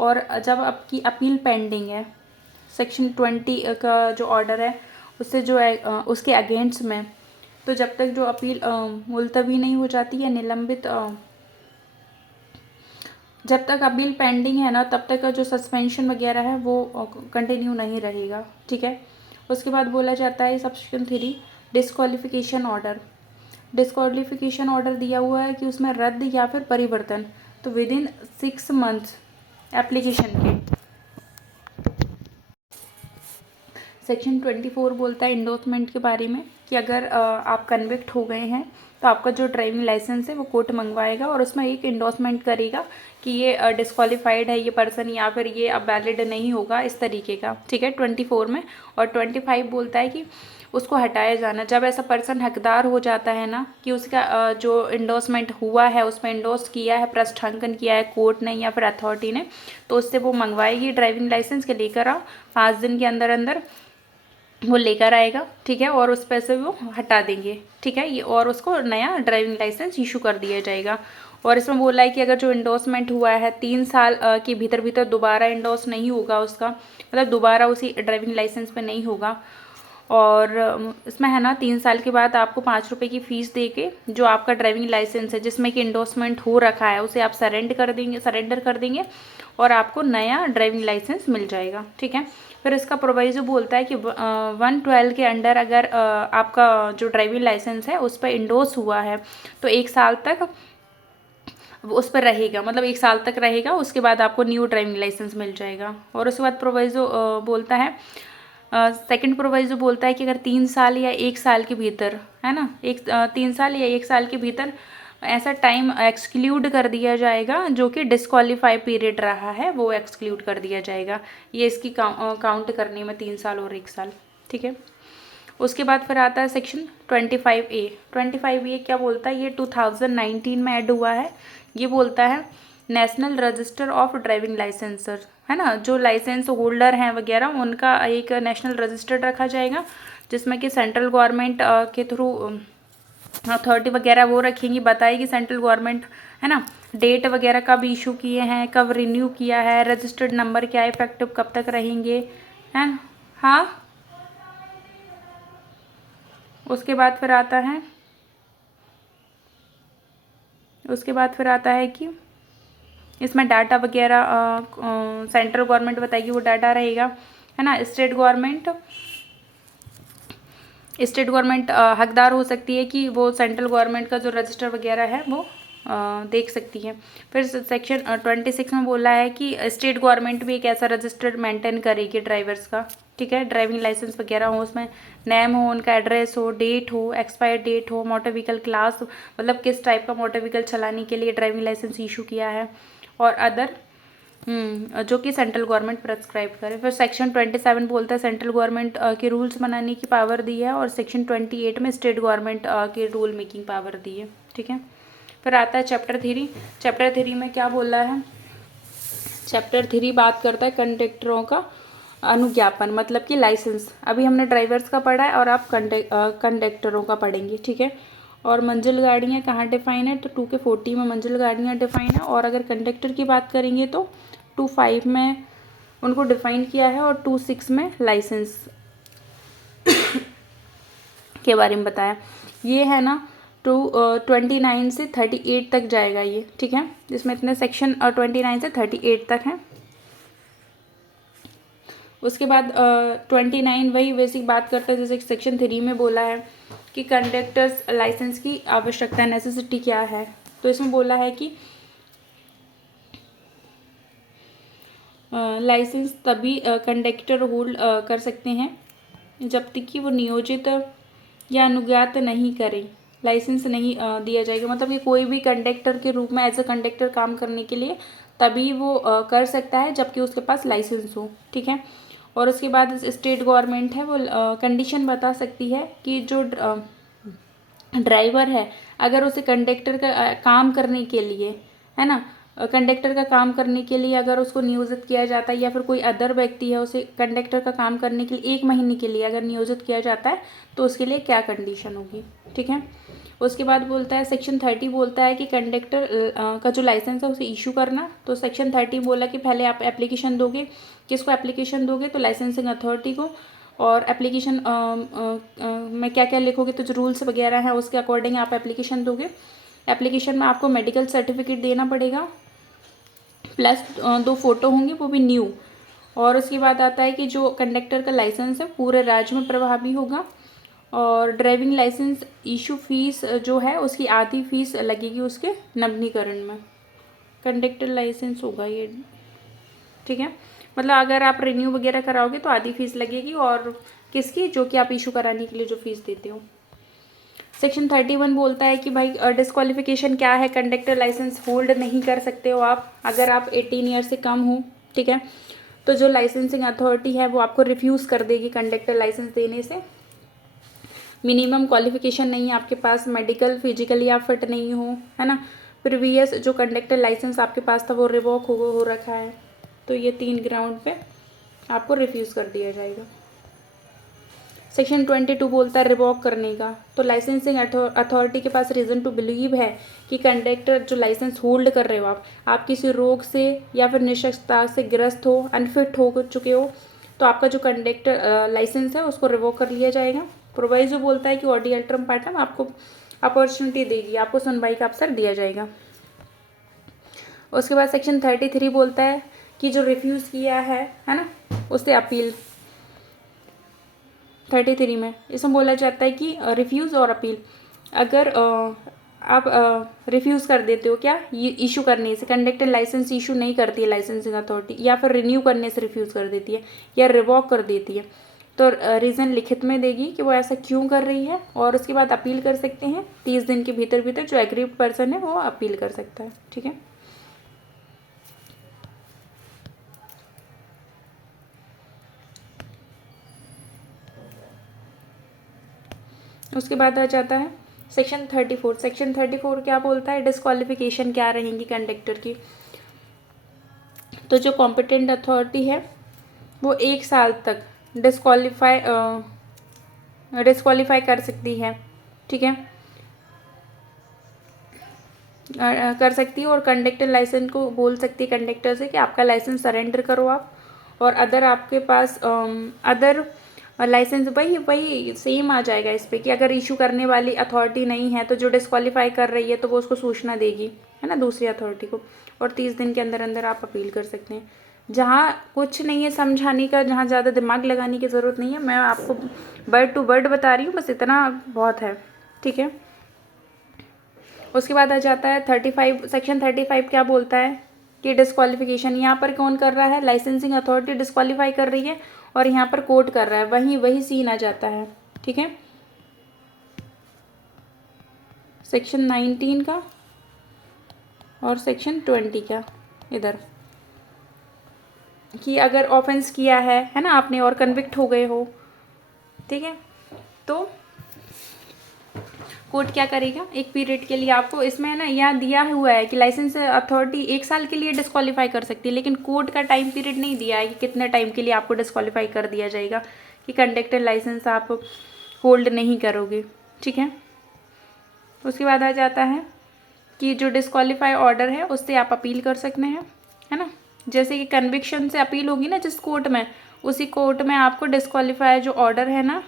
और जब आपकी अपील पेंडिंग है, सेक्शन 20 का जो ऑर्डर है उससे जो है उसके अगेंस्ट में, तो जब तक जो अपील मुलतवी नहीं हो जाती है, निलंबित, जब तक अपील पेंडिंग है ना, तब तक का जो सस्पेंशन वगैरह है वो कंटिन्यू नहीं रहेगा। ठीक है, उसके बाद बोला जाता है section 3 disqualification order. Disqualification order दिया हुआ है कि उसमें रद्द या फिर परिवर्तन, तो विद इन 6 मंथ्स एप्लीकेशन के। सेक्शन 24 बोलता है इंडोर्समेंट के बारे में कि अगर आप कन्विक्ट हो गए हैं तो आपका जो ड्राइविंग लाइसेंस है वो कोर्ट मंगवाएगा और उसमें एक इंडोर्समेंट करेगा कि ये डिस्क्वालीफाइड है ये पर्सन, या फिर ये अब वैलिड नहीं होगा, इस तरीके का। ठीक है, 24 में। और 25 बोलता है कि उसको हटाया जाना, जब ऐसा पर्सन हकदार हो जाता है ना कि उसका जो इंडोर्समेंट हुआ है उसमें इंडोर्स किया है, पृष्ठांकन किया है कोर्ट ने या फिर अथॉरिटी ने, तो उससे वो मंगवाएगी ड्राइविंग लाइसेंस के लेकर आओ, 5 दिन के अंदर अंदर वो लेकर आएगा। ठीक है, और उस पैसे वो हटा देंगे। ठीक है, ये और उसको नया ड्राइविंग लाइसेंस इशू कर दिया जाएगा। और इसमें बोला है कि अगर जो इंडोर्समेंट हुआ है 3 साल के भीतर भीतर दोबारा इंडोर्स नहीं होगा उसका, मतलब दोबारा उसी ड्राइविंग लाइसेंस पे नहीं होगा। और इसमें है ना 3 साल के बाद आपको 5 रुपये की फ़ीस दे के जो आपका ड्राइविंग लाइसेंस है जिसमें कि इंडोर्समेंट हो रखा है उसे आप सरेंडर कर देंगे और आपको नया ड्राइविंग लाइसेंस मिल जाएगा। ठीक है, फिर इसका प्रोवाइजो बोलता है कि 112 के अंडर अगर आपका जो ड्राइविंग लाइसेंस है उस पर इंडोर्स हुआ है तो 1 साल तक उस पर रहेगा, मतलब 1 साल तक रहेगा, उसके बाद आपको न्यू ड्राइविंग लाइसेंस मिल जाएगा। और उसके बाद प्रोवाइजो बोलता है, सेकंड प्रोवाइजो बोलता है कि अगर 3 साल या 1 साल के भीतर, है ना, 3 साल या 1 साल के भीतर ऐसा टाइम एक्सक्लूड कर दिया जाएगा जो कि डिस्क्वालीफाई पीरियड रहा है वो एक्सक्लूड कर दिया जाएगा, ये इसकी काउंट करने में 3 साल और 1 साल। ठीक है, उसके बाद फिर आता है सेक्शन 25A। 25A क्या बोलता है, ये 2019 में ऐड हुआ है। ये बोलता है national register of driving licensor, है ना, जो लाइसेंस होल्डर हैं वगैरह उनका एक नेशनल रजिस्टर रखा जाएगा जिसमें कि सेंट्रल गवर्नमेंट के थ्रू अथॉरिटी वगैरह वो रखेंगी, बताएगी सेंट्रल गवर्नमेंट, है ना, डेट वगैरह कब इशू किए हैं, कब रिन्यू किया है, रजिस्टर्ड नंबर क्या इफेक्टिव कब तक रहेंगे, है ना। हाँ, उसके बाद फिर आता है कि इसमें डाटा वगैरह सेंट्रल गवर्नमेंट बताएगी, वो डाटा रहेगा, है ना। स्टेट गवर्नमेंट हकदार हो सकती है कि वो सेंट्रल गवर्नमेंट का जो रजिस्टर वगैरह है वो देख सकती है। फिर सेक्शन 26 में बोला है कि स्टेट गवर्नमेंट भी एक ऐसा रजिस्टर मेंटेन करेगी ड्राइवर्स का। ठीक है, ड्राइविंग लाइसेंस वगैरह हो, उसमें नेम हो, उनका एड्रेस हो, डेट हो, एक्सपायर डेट हो, मोटर व्हीकल क्लास, मतलब किस टाइप का मोटर व्हीकल चलाने के लिए ड्राइविंग लाइसेंस इशू किया है, और अदर जो कि सेंट्रल गवर्नमेंट प्रेस्क्राइब करे। फिर सेक्शन 27 बोलता है सेंट्रल गवर्नमेंट के रूल्स बनाने की पावर दी है, और सेक्शन 28 में स्टेट गवर्नमेंट के रूल मेकिंग पावर दी है। ठीक है। फिर आता है चैप्टर 3। चैप्टर 3 में क्या बोला है? चैप्टर 3 बात करता है कंडक्टरों का अनुज्ञापन, मतलब कि लाइसेंस। अभी हमने ड्राइवर्स का पढ़ा है और आप कंडक्टरों का पढ़ेंगे। ठीक है। और मंजिल गाड़ियाँ कहाँ डिफाइन है? तो 2 के 40 में मंजिल गाड़ियाँ डिफाइन है। और अगर कंडक्टर की बात करेंगे तो 2.5 में उनको डिफाइन किया है, और 2.6 में लाइसेंस के बारे में बताया। ये है ना 29 से 38 तक जाएगा ये। ठीक है। जिसमें इतने सेक्शन 29 से 38 तक हैं। उसके बाद 29 वही बेसिक बात करता है जैसे सेक्शन 3 में बोला है कि कंडक्टर्स लाइसेंस की आवश्यकता, नेसेसिटी क्या है। तो इसमें बोला है कि लाइसेंस तभी कंडक्टर होल्ड कर सकते हैं जब तक कि वो नियोजित या अनुज्ञात नहीं करें, लाइसेंस नहीं दिया जाएगा। मतलब कि कोई भी कंडक्टर के रूप में एज अ कंडक्टर काम करने के लिए तभी वो कर सकता है जबकि उसके पास लाइसेंस हो। ठीक है। और उसके बाद स्टेट गवर्नमेंट है वो कंडीशन बता सकती है कि जो ड्राइवर है अगर उसे कंडक्टर का काम करने के लिए, है ना, कंडक्टर का काम करने के लिए अगर उसको नियोजित किया जाता है, या फिर कोई अदर व्यक्ति है उसे कंडक्टर का काम करने के लिए 1 महीने के लिए अगर नियोजित किया जाता है तो उसके लिए क्या कंडीशन होगी। ठीक है। उसके बाद बोलता है सेक्शन 30 बोलता है कि कंडक्टर का जो लाइसेंस है उसे इशू करना। तो सेक्शन 30 बोला कि पहले आप एप्लीकेशन दोगे। किसको एप्लीकेशन दोगे? तो लाइसेंसिंग अथॉरिटी को। और एप्लीकेशन में क्या क्या लिखोगे? तो जो रूल्स वगैरह हैं उसके अकॉर्डिंग आप एप्लीकेशन दोगे। एप्लीकेशन में आपको मेडिकल सर्टिफिकेट देना पड़ेगा, प्लस 2 फोटो होंगे, वो भी न्यू। और उसके बाद आता है कि जो कंडक्टर का लाइसेंस है पूरे राज्य में प्रभावी होगा। और ड्राइविंग लाइसेंस इशू फीस जो है उसकी आधी फीस लगेगी उसके नवीनीकरण में। कंडक्टर लाइसेंस होगा ये। ठीक है। मतलब अगर आप रिन्यू वगैरह कराओगे तो आधी फीस लगेगी, और किसकी? जो कि आप इशू कराने के लिए जो फीस देते हो। सेक्शन 31 बोलता है कि भाई डिस्क्वालिफिकेशन क्या है? कंडक्टर लाइसेंस होल्ड नहीं कर सकते हो आप अगर आप 18 ईयर से कम हो। ठीक है। तो जो लाइसेंसिंग अथॉरिटी है वो आपको रिफ्यूज़ कर देगी कंडक्टर लाइसेंस देने से। मिनिमम क्वालिफिकेशन नहीं है आपके पास, मेडिकल फिजिकली आप फिट नहीं हो, है ना। प्रीवियस जो कंडक्टर लाइसेंस आपके पास था वो रिवॉक हो रखा है, तो ये 3 ग्राउंड पे आपको रिफ्यूज़ कर दिया जाएगा। सेक्शन 22 बोलता है रिवॉक करने का। तो लाइसेंसिंग अथॉरिटी के पास रीज़न टू बिलीव है कि कंडक्टर जो लाइसेंस होल्ड कर रहे हो आप किसी रोग से या फिर निशक्तता से ग्रस्त हो, अनफिट हो चुके हो, तो आपका जो कंडक्टर लाइसेंस है उसको रिवॉक कर लिया जाएगा। प्रोवाइजो बोलता है कि ऑडी अल्ट्रम पार्टम आपको अपॉर्चुनिटी देगी, आपको सुनवाई का अवसर दिया जाएगा। उसके बाद सेक्शन 33 बोलता है कि जो रिफ्यूज़ किया है ना, उससे अपील। 33 में इसमें बोला जाता है कि रिफ्यूज़ और अपील। अगर आप रिफ्यूज़ कर देते हो क्या ये इशू करने से, कंडक्टर लाइसेंस इशू नहीं करती है लाइसेंसिंग अथॉरिटी, या फिर रिन्यू करने से रिफ्यूज़ कर देती है या रिवॉक कर देती है, तो रीज़न लिखित में देगी कि वो ऐसा क्यों कर रही है। और उसके बाद अपील कर सकते हैं 30 दिन के भीतर भीतर जो एग्रीव्ड पर्सन है वो अपील कर सकता है। ठीक है। उसके बाद आ जाता है सेक्शन 34। सेक्शन 34 क्या बोलता है? डिस्क्वालिफिकेशन क्या रहेंगी कंडक्टर की। तो जो कॉम्पिटेंट अथॉरिटी है वो 1 साल तक डिस्क्वालीफाई कर सकती है। ठीक है, कर सकती है। और कंडक्टर लाइसेंस को बोल सकती है कंडक्टर से कि आपका लाइसेंस सरेंडर करो आप। और अदर आपके पास अदर लाइसेंस वही सेम आ जाएगा इस पर कि अगर इशू करने वाली अथॉरिटी नहीं है तो जो डिस्क्वालीफाई कर रही है तो वो उसको सूचना देगी, है ना, दूसरी अथॉरिटी को। और 30 दिन के अंदर अंदर आप अपील कर सकते हैं। जहाँ कुछ नहीं है समझाने का, जहाँ ज़्यादा दिमाग लगाने की ज़रूरत नहीं है, मैं आपको वर्ड टू वर्ड बता रही हूँ, बस इतना बहुत है। ठीक है। उसके बाद आ जाता है 35। सेक्शन 35 क्या बोलता है कि डिस्क्वालिफिकेशन यहाँ पर कौन कर रहा है? लाइसेंसिंग अथॉरिटी डिस्क्वालीफाई कर रही है और यहाँ पर कोर्ट कर रहा है, वही सीन आ जाता है। ठीक है। सेक्शन 19 का और सेक्शन 20 का इधर कि अगर ऑफेंस किया है ना आपने, और कन्विक्ट हो गए हो, ठीक है, तो कोर्ट क्या करेगा, एक पीरियड के लिए आपको, इसमें है ना यहाँ दिया हुआ है कि लाइसेंस अथॉरिटी 1 साल के लिए डिस्क्वालीफाई कर सकती है, लेकिन कोर्ट का टाइम पीरियड नहीं दिया है कि कितने टाइम के लिए आपको डिस्क्वालीफाई कर दिया जाएगा, कि कंडक्टर लाइसेंस आप होल्ड नहीं करोगे, ठीक है। उसके बाद आ जाता है कि जो डिस्क्वालीफाई ऑर्डर है उससे आप अपील कर सकते हैं, है ना। जैसे कि कन्विक्शन से अपील होगी ना जिस कोर्ट में, उसी कोर्ट में आपको डिस्क्वालीफाई जो ऑर्डर है ना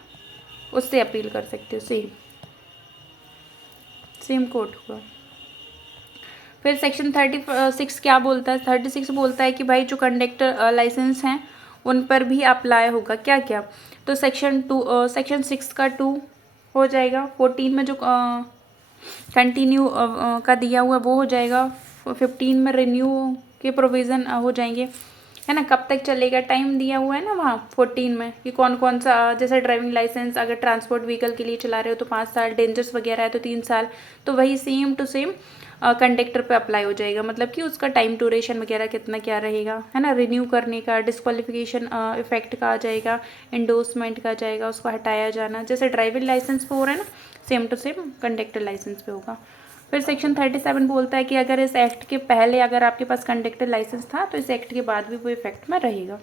उससे अपील कर सकते हो, सेम कोर्ट होगा। फिर सेक्शन 36 क्या बोलता है, 36 बोलता है कि भाई जो कंडक्टर लाइसेंस हैं उन पर भी अप्लाई होगा क्या क्या, तो सेक्शन 6 का 2 हो जाएगा, 14 में जो कंटिन्यू का दिया हुआ वो हो जाएगा, 15 में रिन्यू के प्रोविज़न हो जाएंगे, है ना। कब तक चलेगा, टाइम दिया हुआ है ना वहाँ 14 में कि कौन कौन सा, जैसे ड्राइविंग लाइसेंस अगर ट्रांसपोर्ट व्हीकल के लिए चला रहे हो तो 5 साल, डेंजर्स वगैरह है तो 3 साल, तो वही सेम टू सेम कंडक्टर पे अप्लाई हो जाएगा, मतलब कि उसका टाइम ड्यूरेशन वगैरह कितना क्या रहेगा, है ना। रिन्यू करने का, डिस्क्वालिफिकेशन इफेक्ट का आ जाएगा, इंडोर्समेंट का आ जाएगा, उसको हटाया जाना, जैसे ड्राइविंग लाइसेंस पे हो रहा है ना, same to same conductor licence पे होगा। फिर सेक्शन 37 बोलता है कि अगर इस एक्ट के पहले अगर आपके पास कंडक्टर लाइसेंस था तो इस एक्ट के बाद भी वो इफेक्ट में रहेगा।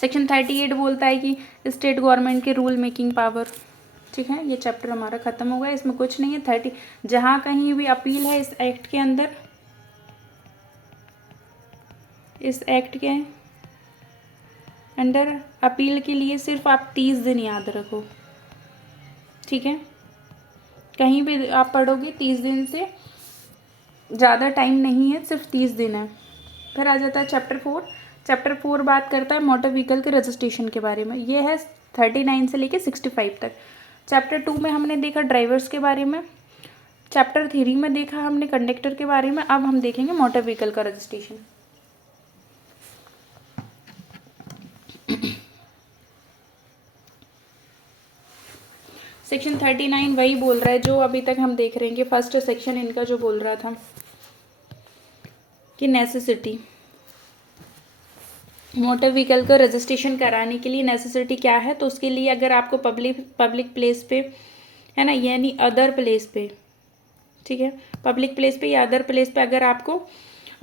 सेक्शन 38 बोलता है कि स्टेट गवर्नमेंट के रूल मेकिंग पावर, ठीक है। ये चैप्टर हमारा ख़त्म हो गया, इसमें कुछ नहीं है। 30 जहाँ कहीं भी अपील है इस एक्ट के अंदर, इस एक्ट के अंडर अपील के लिए सिर्फ आप 30 दिन याद रखो, ठीक है। कहीं भी आप पढ़ोगे 30 दिन से ज़्यादा टाइम नहीं है, सिर्फ 30 दिन है। फिर आ जाता है चैप्टर 4। चैप्टर 4 बात करता है मोटर व्हीकल के रजिस्ट्रेशन के बारे में, ये है 39 से लेके 65 तक। चैप्टर 2 में हमने देखा ड्राइवर्स के बारे में, चैप्टर 3 में देखा हमने कंडक्टर के बारे में, अब हम देखेंगे मोटर व्हीकल का रजिस्ट्रेशन। सेक्शन 39 वही बोल रहा है जो अभी तक हम देख रहे हैं कि फर्स्ट सेक्शन इनका जो बोल रहा था कि नेसेसिटी, मोटर व्हीकल का रजिस्ट्रेशन कराने के लिए नेसेसिटी क्या है, तो उसके लिए अगर आपको पब्लिक प्लेस पे, है ना, यानी अदर प्लेस पे, ठीक है, पब्लिक प्लेस पे या अदर प्लेस पे अगर आपको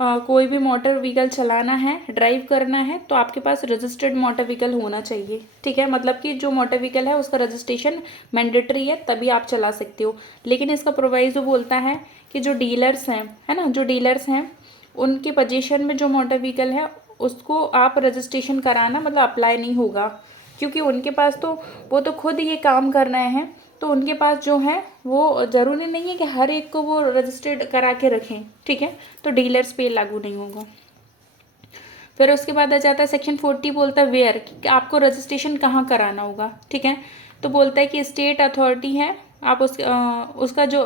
कोई भी मोटर व्हीकल चलाना है, ड्राइव करना है, तो आपके पास रजिस्टर्ड मोटर व्हीकल होना चाहिए, ठीक है। मतलब कि जो मोटर व्हीकल है उसका रजिस्ट्रेशन मैंडेटरी है, तभी आप चला सकते हो। लेकिन इसका प्रोवाइजो बोलता है कि जो डीलर्स हैं, है ना, जो डीलर्स हैं उनके पोजीशन में जो मोटर व्हीकल है उसको आप रजिस्ट्रेशन कराना मतलब अप्लाई नहीं होगा, क्योंकि उनके पास तो वो तो खुद ये काम कर रहे हैं, तो उनके पास जो है वो ज़रूरी नहीं है कि हर एक को वो रजिस्टर्ड करा के रखें, ठीक है। तो डीलर्स पे लागू नहीं होगा। फिर उसके बाद आ जाता है सेक्शन 40, बोलता है वेयर, कि आपको रजिस्ट्रेशन कहाँ कराना होगा, ठीक है। तो बोलता है कि स्टेट अथॉरिटी है, आप उसका जो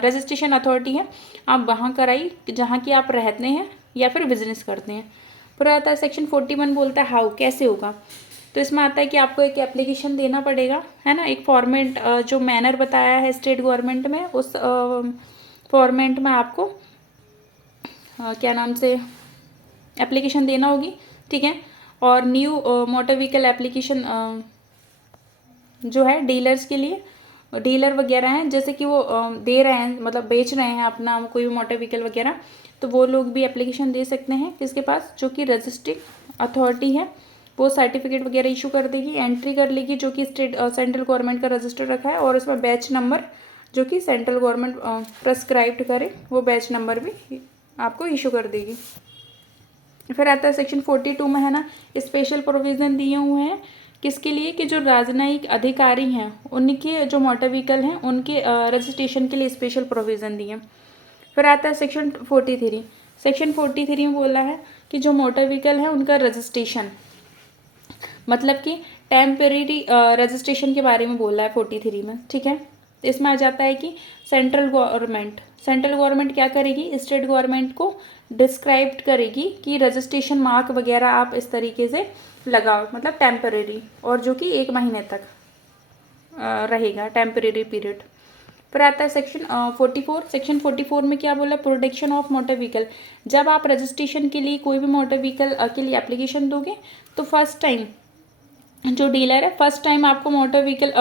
रजिस्ट्रेशन अथॉरिटी है आप वहाँ कराई जहाँ की आप रहते हैं या फिर बिजनेस करते हैं। फिर आता है सेक्शन 41, बोलता है हाउ, कैसे होगा। तो इसमें आता है कि आपको एक एप्लीकेशन देना पड़ेगा, है ना, एक फॉर्मेट जो मैनर बताया है स्टेट गवर्नमेंट में, उस फॉर्मेट में आपको क्या नाम से एप्लीकेशन देना होगी, ठीक है। और न्यू मोटर व्हीकल एप्लीकेशन जो है डीलर्स के लिए, डीलर वगैरह हैं जैसे कि वो दे रहे हैं, मतलब बेच रहे हैं अपना कोई भी मोटर व्हीकल वगैरह, तो वो लोग भी एप्लीकेशन दे सकते हैं किसके पास, जो कि रजिस्ट्रिंग अथॉरिटी है, वो सर्टिफिकेट वगैरह इशू कर देगी, एंट्री कर लेगी जो कि सेंट्रल गवर्नमेंट का रजिस्टर रखा है, और उसमें बैच नंबर जो कि सेंट्रल गवर्नमेंट प्रेस्क्राइब्ड करे वो बैच नंबर भी आपको इशू कर देगी। फिर आता है सेक्शन 42 में, है ना, स्पेशल प्रोविज़न दिए हुए हैं किसके लिए, कि जो राजनयिक अधिकारी हैं उनके जो मोटर व्हीकल हैं उनके रजिस्ट्रेशन के लिए स्पेशल प्रोविज़न दिए। फिर आता है सेक्शन 43। सेक्शन 43 में बोला है कि जो मोटर व्हीकल है उनका रजिस्ट्रेशन, मतलब कि टेम्परेरी रजिस्ट्रेशन के बारे में बोला है 43 में, ठीक है। इसमें आ जाता है कि सेंट्रल गवर्नमेंट क्या करेगी, स्टेट गवर्नमेंट को डिस्क्राइब करेगी कि रजिस्ट्रेशन मार्क वगैरह आप इस तरीके से लगाओ, मतलब टेम्परेरी, और जो कि 1 महीने तक रहेगा टेम्परेरी पीरियड। फिर आता है सेक्शन 44। सेक्शन 44 में क्या बोला, प्रोटेक्शन ऑफ मोटर व्हीकल। जब आप रजिस्ट्रेशन के लिए कोई भी मोटर व्हीकल के लिए एप्लीकेशन दोगे तो फर्स्ट टाइम जो डीलर है, फर्स्ट टाइम आपको मोटर व्हीकल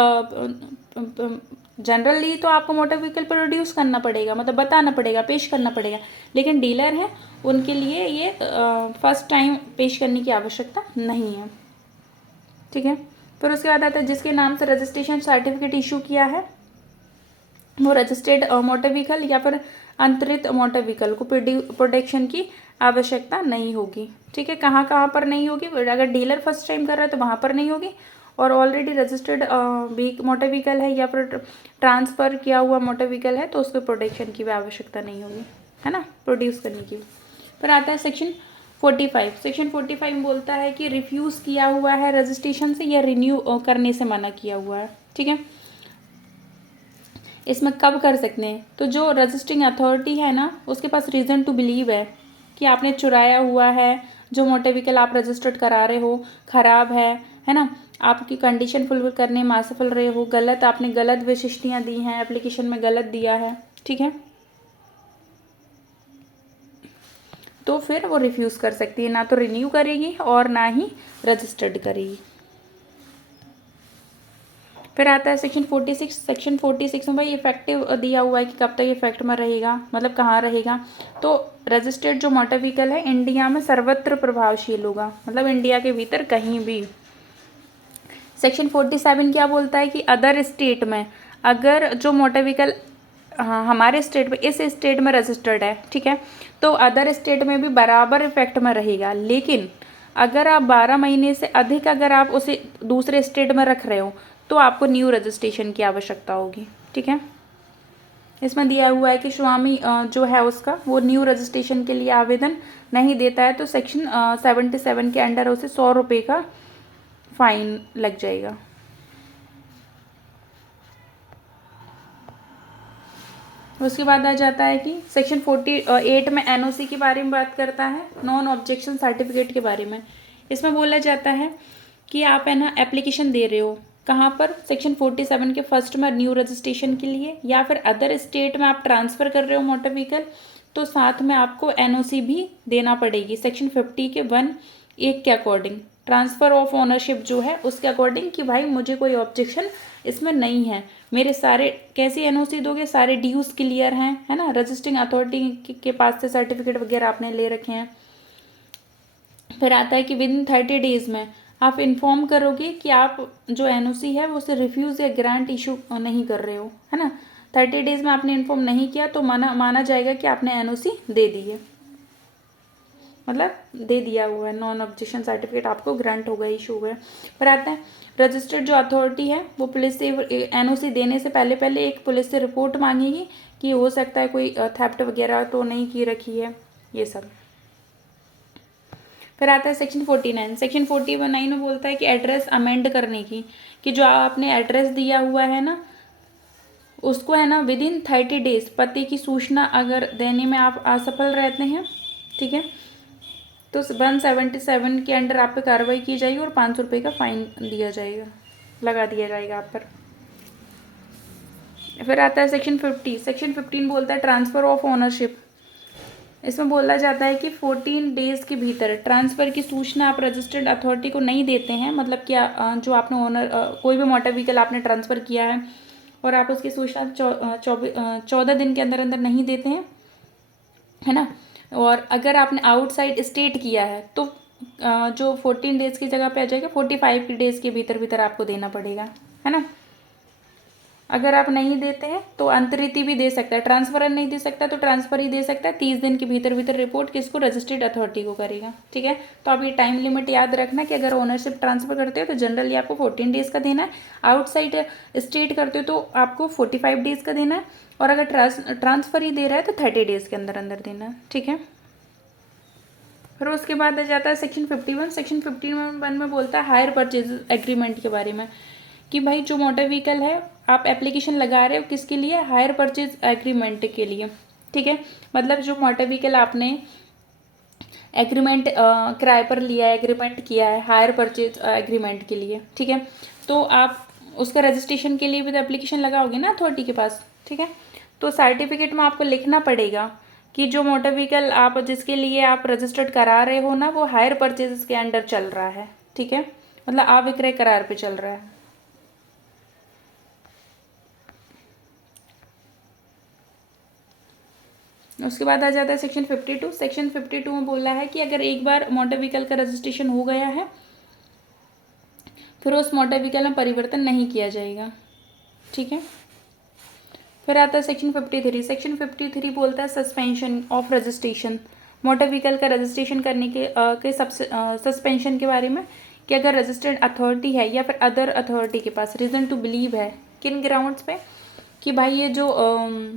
जनरली तो आपको मोटर व्हीकल प्रोड्यूस करना पड़ेगा, मतलब बताना पड़ेगा, पेश करना पड़ेगा, लेकिन डीलर हैं उनके लिए ये फर्स्ट टाइम पेश करने की आवश्यकता नहीं है। ठीक है। फिर उसके बाद आता है जिसके नाम से रजिस्ट्रेशन सर्टिफिकेट इशू किया है वो रजिस्टर्ड मोटर व्हीकल या फिर अंतरित मोटर व्हीकल को प्रोटेक्शन की आवश्यकता नहीं होगी। ठीक है। कहाँ कहाँ पर नहीं होगी, अगर डीलर फर्स्ट टाइम कर रहा है तो वहाँ पर नहीं होगी, और ऑलरेडी रजिस्टर्ड मोटर व्हीकल है या फिर ट्रांसफ़र किया हुआ मोटर व्हीकल है तो उसको प्रोटेक्शन की भी आवश्यकता नहीं होगी, है ना, प्रोड्यूस करने की। फिर आता है सेक्शन 45। सेक्शन 45 में बोलता है कि रिफ्यूज़ किया हुआ है रजिस्ट्रेशन से या रिन्यू करने से मना किया हुआ है। ठीक है। इसमें कब कर सकते हैं, तो जो रजिस्टरिंग अथॉरिटी है ना उसके पास रीज़न टू बिलीव है कि आपने चुराया हुआ है, जो मोटर व्हीकल आप रजिस्टर्ड करा रहे हो ख़राब है ना, आपकी कंडीशन फुलफिल करने में असफल रहे हो, गलत आपने गलत विशिष्टियाँ दी हैं, एप्लीकेशन में गलत दिया है। ठीक है। तो फिर वो रिफ्यूज़ कर सकती है, ना तो रिन्यू करेगी और ना ही रजिस्टर्ड करेगी। फिर आता है सेक्शन 46। सेक्शन 46 में भाई इफेक्टिव दिया हुआ है कि कब तक इफेक्ट में रहेगा, मतलब कहाँ रहेगा, तो रजिस्टर्ड जो मोटर व्हीकल है इंडिया में सर्वत्र प्रभावशील होगा, मतलब इंडिया के भीतर कहीं भी। सेक्शन 47 क्या बोलता है कि अदर स्टेट में अगर जो मोटर व्हीकल हमारे स्टेट में, इस स्टेट में रजिस्टर्ड है, ठीक है, तो अदर स्टेट में भी बराबर इफेक्ट में रहेगा, लेकिन अगर आप 12 महीने से अधिक अगर आप उसे दूसरे स्टेट में रख रहे हो तो आपको न्यू रजिस्ट्रेशन की आवश्यकता होगी। ठीक है। इसमें दिया हुआ है कि स्वामी जो है उसका वो न्यू रजिस्ट्रेशन के लिए आवेदन नहीं देता है तो सेक्शन 77 के अंडर उसे 100 रुपये का फाइन लग जाएगा। उसके बाद आ जाता है कि सेक्शन 48 में एनओसी के बारे में बात करता है, नॉन ऑब्जेक्शन सर्टिफिकेट के बारे में। इसमें बोला जाता है कि आप है ना एप्लीकेशन दे रहे हो कहाँ पर, सेक्शन 47 के फर्स्ट में न्यू रजिस्ट्रेशन के लिए, या फिर अदर स्टेट में आप ट्रांसफ़र कर रहे हो मोटर व्हीकल तो साथ में आपको एनओसी भी देना पड़ेगी सेक्शन 50 के 1(1) के अकॉर्डिंग, ट्रांसफ़र ऑफ ओनरशिप जो है उसके अकॉर्डिंग, कि भाई मुझे कोई ऑब्जेक्शन इसमें नहीं है, मेरे सारे, कैसी एनओसी दोगे, सारे ड्यूज क्लियर हैं, है ना, रजिस्टरिंग अथॉरिटी के पास से सर्टिफिकेट वगैरह आपने ले रखे हैं। फिर आता है कि विद इन 30 डेज में आप इन्फॉर्म करोगे कि आप जो एनओसी है वो उसे रिफ्यूज़ या ग्रांट इशू नहीं कर रहे हो, है ना। 30 डेज में आपने इन्फॉर्म नहीं किया तो माना जाएगा कि आपने एनओसी दे दी है, मतलब दे दिया हुआ है, नॉन ऑब्जेक्शन सर्टिफिकेट आपको ग्रांट हो गया, इशू हुआ है। फिर आता है रजिस्टर्ड जो अथॉरिटी है वो पुलिस से एनओसी देने से पहले एक पुलिस से रिपोर्ट मांगेगी कि हो सकता है कोई थेफ्ट वगैरह तो नहीं की रखी है, ये सब। फिर आता है सेक्शन 49। सेक्शन 49 में बोलता है कि एड्रेस अमेंड करने की, कि जो आपने एड्रेस दिया हुआ है ना उसको है ना विद इन 30 डेज पते की सूचना अगर देने में आप असफल रहते हैं, ठीक है, तो 177 के अंडर आप पे कार्रवाई की जाएगी और 500 रुपये का फाइन दिया जाएगा, लगा दिया जाएगा आप पर। फिर आता है सेक्शन 50। सेक्शन 15 बोलता है ट्रांसफ़र ऑफ ओनरशिप। इसमें बोला जाता है कि 14 डेज़ के भीतर ट्रांसफ़र की सूचना आप रजिस्टर्ड अथॉरिटी को नहीं देते हैं, मतलब क्या जो आपने ओनर कोई भी मोटर व्हीकल आपने ट्रांसफ़र किया है और आप उसकी सूचना 14 दिन के अंदर अंदर नहीं देते हैं, है ना, और अगर आपने आउटसाइड स्टेट किया है तो जो 14 डेज़ की जगह पे आ जाएगा 45 डेज़ के भीतर आपको देना पड़ेगा, है ना। अगर आप नहीं देते हैं तो अंतरिति भी दे सकता है, ट्रांसफर नहीं दे सकता तो ट्रांसफ़र ही दे सकता है, 30 दिन के भीतर रिपोर्ट किसको, रजिस्टर्ड अथॉरिटी को करेगा। ठीक है। तो आप ये टाइम लिमिट याद रखना कि अगर ओनरशिप ट्रांसफ़र करते हो तो जनरली आपको 14 डेज़ का देना है, आउटसाइड स्टेट करते हो तो आपको 45 डेज़ का देना है, और अगर ट्रांसफ़र ही दे रहा है तो 30 डेज़ के अंदर अंदर देना है। ठीक है। फिर उसके बाद आ जाता है सेक्शन 51। सेक्शन 51 में बोलता है हायर परचेज एग्रीमेंट के बारे में, कि भाई जो मोटर व्हीकल है आप एप्लीकेशन लगा रहे हो किसके लिए, हायर परचेज एग्रीमेंट के लिए। ठीक है। मतलब जो मोटर व्हीकल आपने एग्रीमेंट किराए पर लिया है, एग्रीमेंट किया है हायर परचेज एग्रीमेंट के लिए, ठीक है, तो आप उसका रजिस्ट्रेशन के लिए भी तो एप्लीकेशन लगाओगे ना अथॉरिटी के पास, ठीक है। तो सर्टिफिकेट में आपको लिखना पड़ेगा कि जो मोटर व्हीकल आप जिसके लिए आप रजिस्टर्ड करा रहे हो ना, वो हायर परचेज के अंडर चल रहा है, ठीक है, मतलब आविक्रय करार पे चल रहा है। उसके बाद आ जाता है सेक्शन 52। सेक्शन 52 में बोला है कि अगर एक बार मोटर व्हीकल का रजिस्ट्रेशन हो गया है, फिर उस मोटर व्हीकल में परिवर्तन नहीं किया जाएगा, ठीक है। फिर आता है सेक्शन 53। सेक्शन 53 बोलता है suspension of registration, motor vehicle का रजिस्ट्रेशन करने के सस्पेंशन के बारे में, कि अगर रजिस्टर्ड अथॉरिटी है या फिर अदर अथॉरिटी के पास रीज़न टू बिलीव है, किन ग्राउंड्स पे, कि भाई ये जो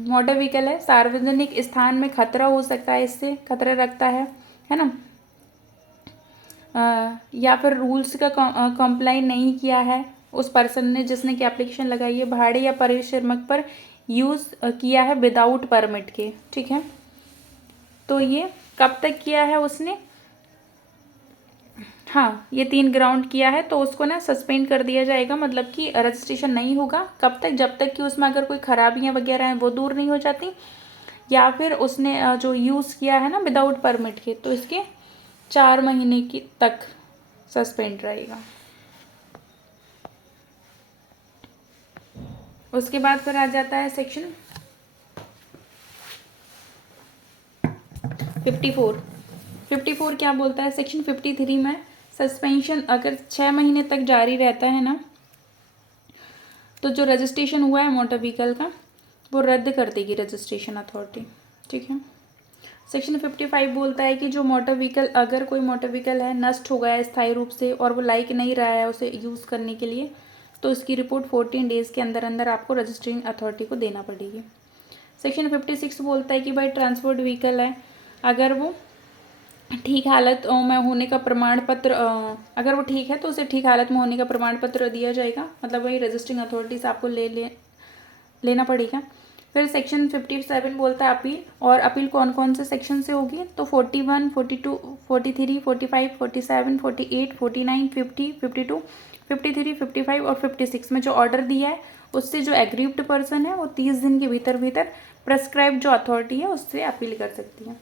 मोटर व्हीकल है सार्वजनिक स्थान में खतरा हो सकता है, इससे खतरा रखता है ना, या फिर रूल्स का कंप्लाई नहीं किया है उस पर्सन ने जिसने कि एप्लीकेशन लगाई है, भाड़े या परिश्रमक पर यूज़ किया है विदाउट परमिट के, ठीक है। तो ये कब तक किया है उसने, हाँ ये 3 ग्राउंड किया है, तो उसको ना सस्पेंड कर दिया जाएगा, मतलब कि रजिस्ट्रेशन नहीं होगा। कब तक, जब तक कि उसमें अगर कोई खराबियाँ वगैरह हैं वो दूर नहीं हो जाती, या फिर उसने जो यूज़ किया है ना विदाउट परमिट के, तो इसके 4 महीने की तक सस्पेंड रहेगा। उसके बाद फिर आ जाता है सेक्शन 54। 54 क्या बोलता है, सेक्शन 53 में सस्पेंशन अगर 6 महीने तक जारी रहता है ना, तो जो रजिस्ट्रेशन हुआ है मोटर व्हीकल का वो रद्द कर देगी रजिस्ट्रेशन अथॉरिटी, ठीक है। सेक्शन 55 बोलता है कि जो मोटर व्हीकल, अगर कोई मोटर व्हीकल है नष्ट हो गया है स्थायी रूप से और वो लायक नहीं रहा है उसे यूज़ करने के लिए, तो इसकी रिपोर्ट 14 डेज़ के अंदर अंदर आपको रजिस्ट्रिंग अथॉरिटी को देना पड़ेगी। सेक्शन 56 बोलता है कि भाई ट्रांसपोर्ट व्हीकल है, अगर वो ठीक हालत में होने का प्रमाण पत्र, अगर वो ठीक है तो उसे ठीक हालत में होने का प्रमाण पत्र दिया जाएगा, मतलब वही रजिस्ट्रिंग अथॉरिटी से आपको लेना पड़ेगा। फिर सेक्शन 57 बोलता है अपील, और अपील कौन कौन से सेक्शन से होगी, तो 41, 42, 43, 45, 47, 48, 49, 50, 52, 53, 55 और 56 में जो ऑर्डर दिया है उससे जो एग्रीव्ड पर्सन है वो 30 दिन के भीतर प्रेस्क्राइब जो अथॉरिटी है उससे अपील कर सकती है।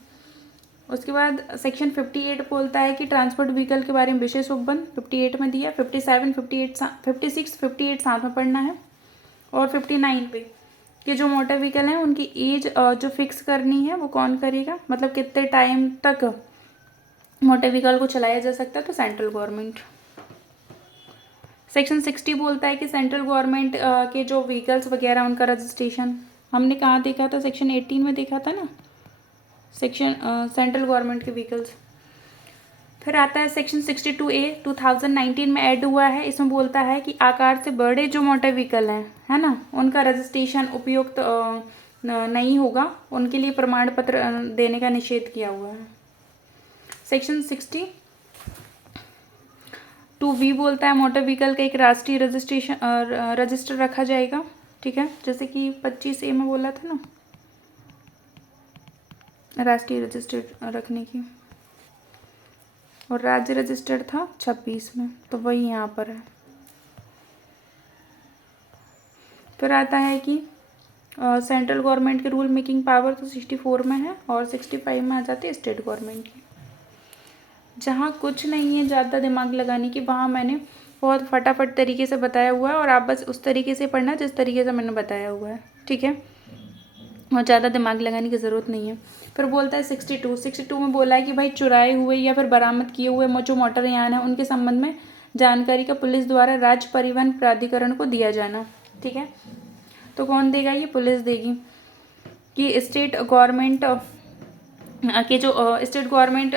उसके बाद सेक्शन 58 बोलता है कि ट्रांसपोर्ट व्हीकल के बारे में विशेष उपबंध 58 में दिया, 57, 58, 56, 58 साथ में पढ़ना है, और 59 पे कि जो मोटर व्हीकल हैं उनकी एज जो फिक्स करनी है वो कौन करेगा, मतलब कितने टाइम तक मोटर व्हीकल को चलाया जा सकता है, तो सेंट्रल गवर्नमेंट। सेक्शन 60 बोलता है कि सेंट्रल गवर्नमेंट के जो व्हीकल्स वगैरह उनका रजिस्ट्रेशन, हमने कहाँ देखा था, सेक्शन 18 में देखा था ना, सेक्शन सेंट्रल गवर्नमेंट के व्हीकल्स। फिर आता है सेक्शन 62A 2019 में ऐड हुआ है, इसमें बोलता है कि आकार से बड़े जो मोटर व्हीकल हैं, है ना, उनका रजिस्ट्रेशन उपयुक्त नहीं होगा, उनके लिए प्रमाण पत्र देने का निषेध किया हुआ है। सेक्शन 62B बोलता है मोटर व्हीकल का एक राष्ट्रीय रजिस्टर रखा जाएगा, ठीक है, जैसे कि 25A में बोला था ना राष्ट्रीय रजिस्टर रखने की, और राज्य रजिस्टर्ड था 26 में, तो वही यहाँ पर है। फिर आता है कि सेंट्रल गवर्नमेंट के रूल मेकिंग पावर तो 64 में है, और 65 में आ जाती है स्टेट गवर्नमेंट की। जहाँ कुछ नहीं है ज़्यादा दिमाग लगाने की, वहाँ मैंने बहुत फटाफट तरीके से बताया हुआ है, और आप बस उस तरीके से पढ़ना जिस तरीके से मैंने बताया हुआ है, ठीक है, और ज़्यादा दिमाग लगाने की ज़रूरत नहीं है। फिर बोलता है 62 में बोला है कि भाई चुराए हुए या फिर बरामद किए हुए जो मोटर यान है उनके संबंध में जानकारी का पुलिस द्वारा राज्य परिवहन प्राधिकरण को दिया जाना, ठीक है। तो कौन देगा, ये पुलिस देगी। कि स्टेट गवर्नमेंट के जो स्टेट गवर्नमेंट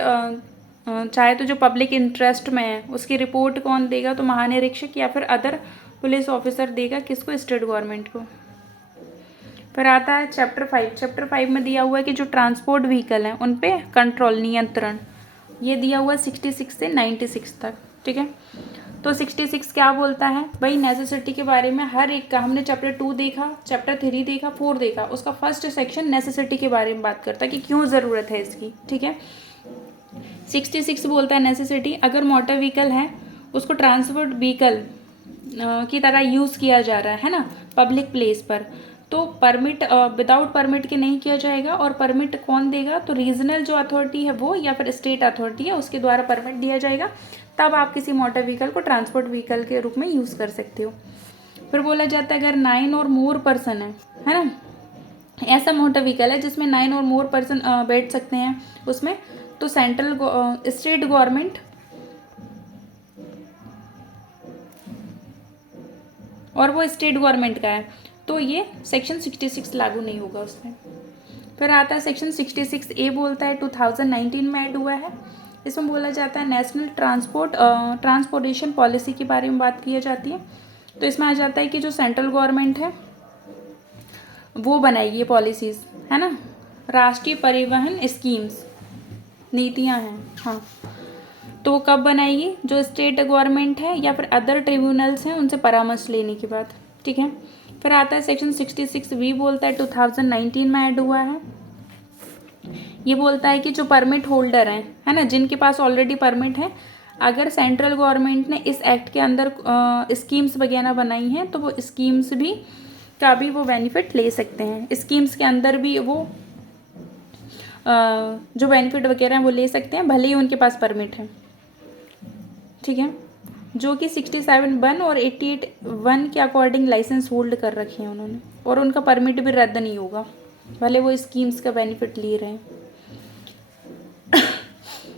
चाहे तो जो पब्लिक इंटरेस्ट में है उसकी रिपोर्ट कौन देगा, तो महानिरीक्षक या फिर अदर पुलिस ऑफिसर देगा, किसको, स्टेट गवर्नमेंट को। फिर आता है चैप्टर 5 में दिया हुआ है कि जो ट्रांसपोर्ट व्हीकल हैं उन पे कंट्रोल, नियंत्रण, ये दिया हुआ है 66 से 96 तक, ठीक है। तो 66 क्या बोलता है भाई, नेसेसिटी के बारे में हर एक का, हमने चैप्टर 2 देखा, चैप्टर 3 देखा, 4 देखा, उसका फर्स्ट सेक्शन नेसेसिटी के बारे में बात करता है कि क्यों ज़रूरत है इसकी, ठीक है। 66 बोलता है नेसेसिटी, अगर मोटर व्हीकल है उसको ट्रांसपोर्ट व्हीकल की तरह यूज़ किया जा रहा है ना पब्लिक प्लेस पर, तो तो परमिट विदाउट परमिट के नहीं किया जाएगा। और परमिट कौन देगा, तो रीजनल जो अथॉरिटी है वो या फिर स्टेट अथॉरिटी है उसके द्वारा परमिट दिया जाएगा, तब आप किसी मोटर व्हीकल को ट्रांसपोर्ट व्हीकल के रूप में यूज़ कर सकते हो। फिर बोला जाता है अगर 9 और मोर पर्सन है ना, ऐसा मोटर व्हीकल है जिसमें 9 और मोर पर्सन बैठ सकते हैं उसमें, तो सेंट्रल स्टेट गवर्नमेंट और वो स्टेट गवर्नमेंट का है, तो ये सेक्शन 66 लागू नहीं होगा उसमें। फिर आता है सेक्शन 66A, बोलता है 2019 में ऐड हुआ है। इसमें बोला जाता है नेशनल ट्रांसपोर्टेशन पॉलिसी के बारे में बात की जाती है। तो इसमें आ जाता है कि जो सेंट्रल गवर्नमेंट है वो बनाएगी ये पॉलिसीज़, है ना, राष्ट्रीय परिवहन स्कीम्स, नीतियाँ हैं, हाँ, तो वो कब बनाएगी, जो स्टेट गवर्नमेंट है या फिर अदर ट्रिब्यूनल्स हैं उनसे परामर्श लेने के बाद, ठीक है। फिर आता है सेक्शन 66B, बोलता है 2019 में ऐड हुआ है। ये बोलता है कि जो परमिट होल्डर हैं, है ना, जिनके पास ऑलरेडी परमिट है, अगर सेंट्रल गवर्नमेंट ने इस एक्ट के अंदर स्कीम्स वगैरह बनाई हैं तो वो स्कीम्स भी का भी वो बेनिफिट ले सकते हैं। स्कीम्स के अंदर भी वो जो बेनिफिट वगैरह हैं वो ले सकते हैं, भले ही उनके पास परमिट है, ठीक है, जो कि 67(1) और 88(1) के अकॉर्डिंग लाइसेंस होल्ड कर रखे हैं उन्होंने, और उनका परमिट भी रद्द नहीं होगा भले वो स्कीम्स का बेनिफिट ले रहे हैं।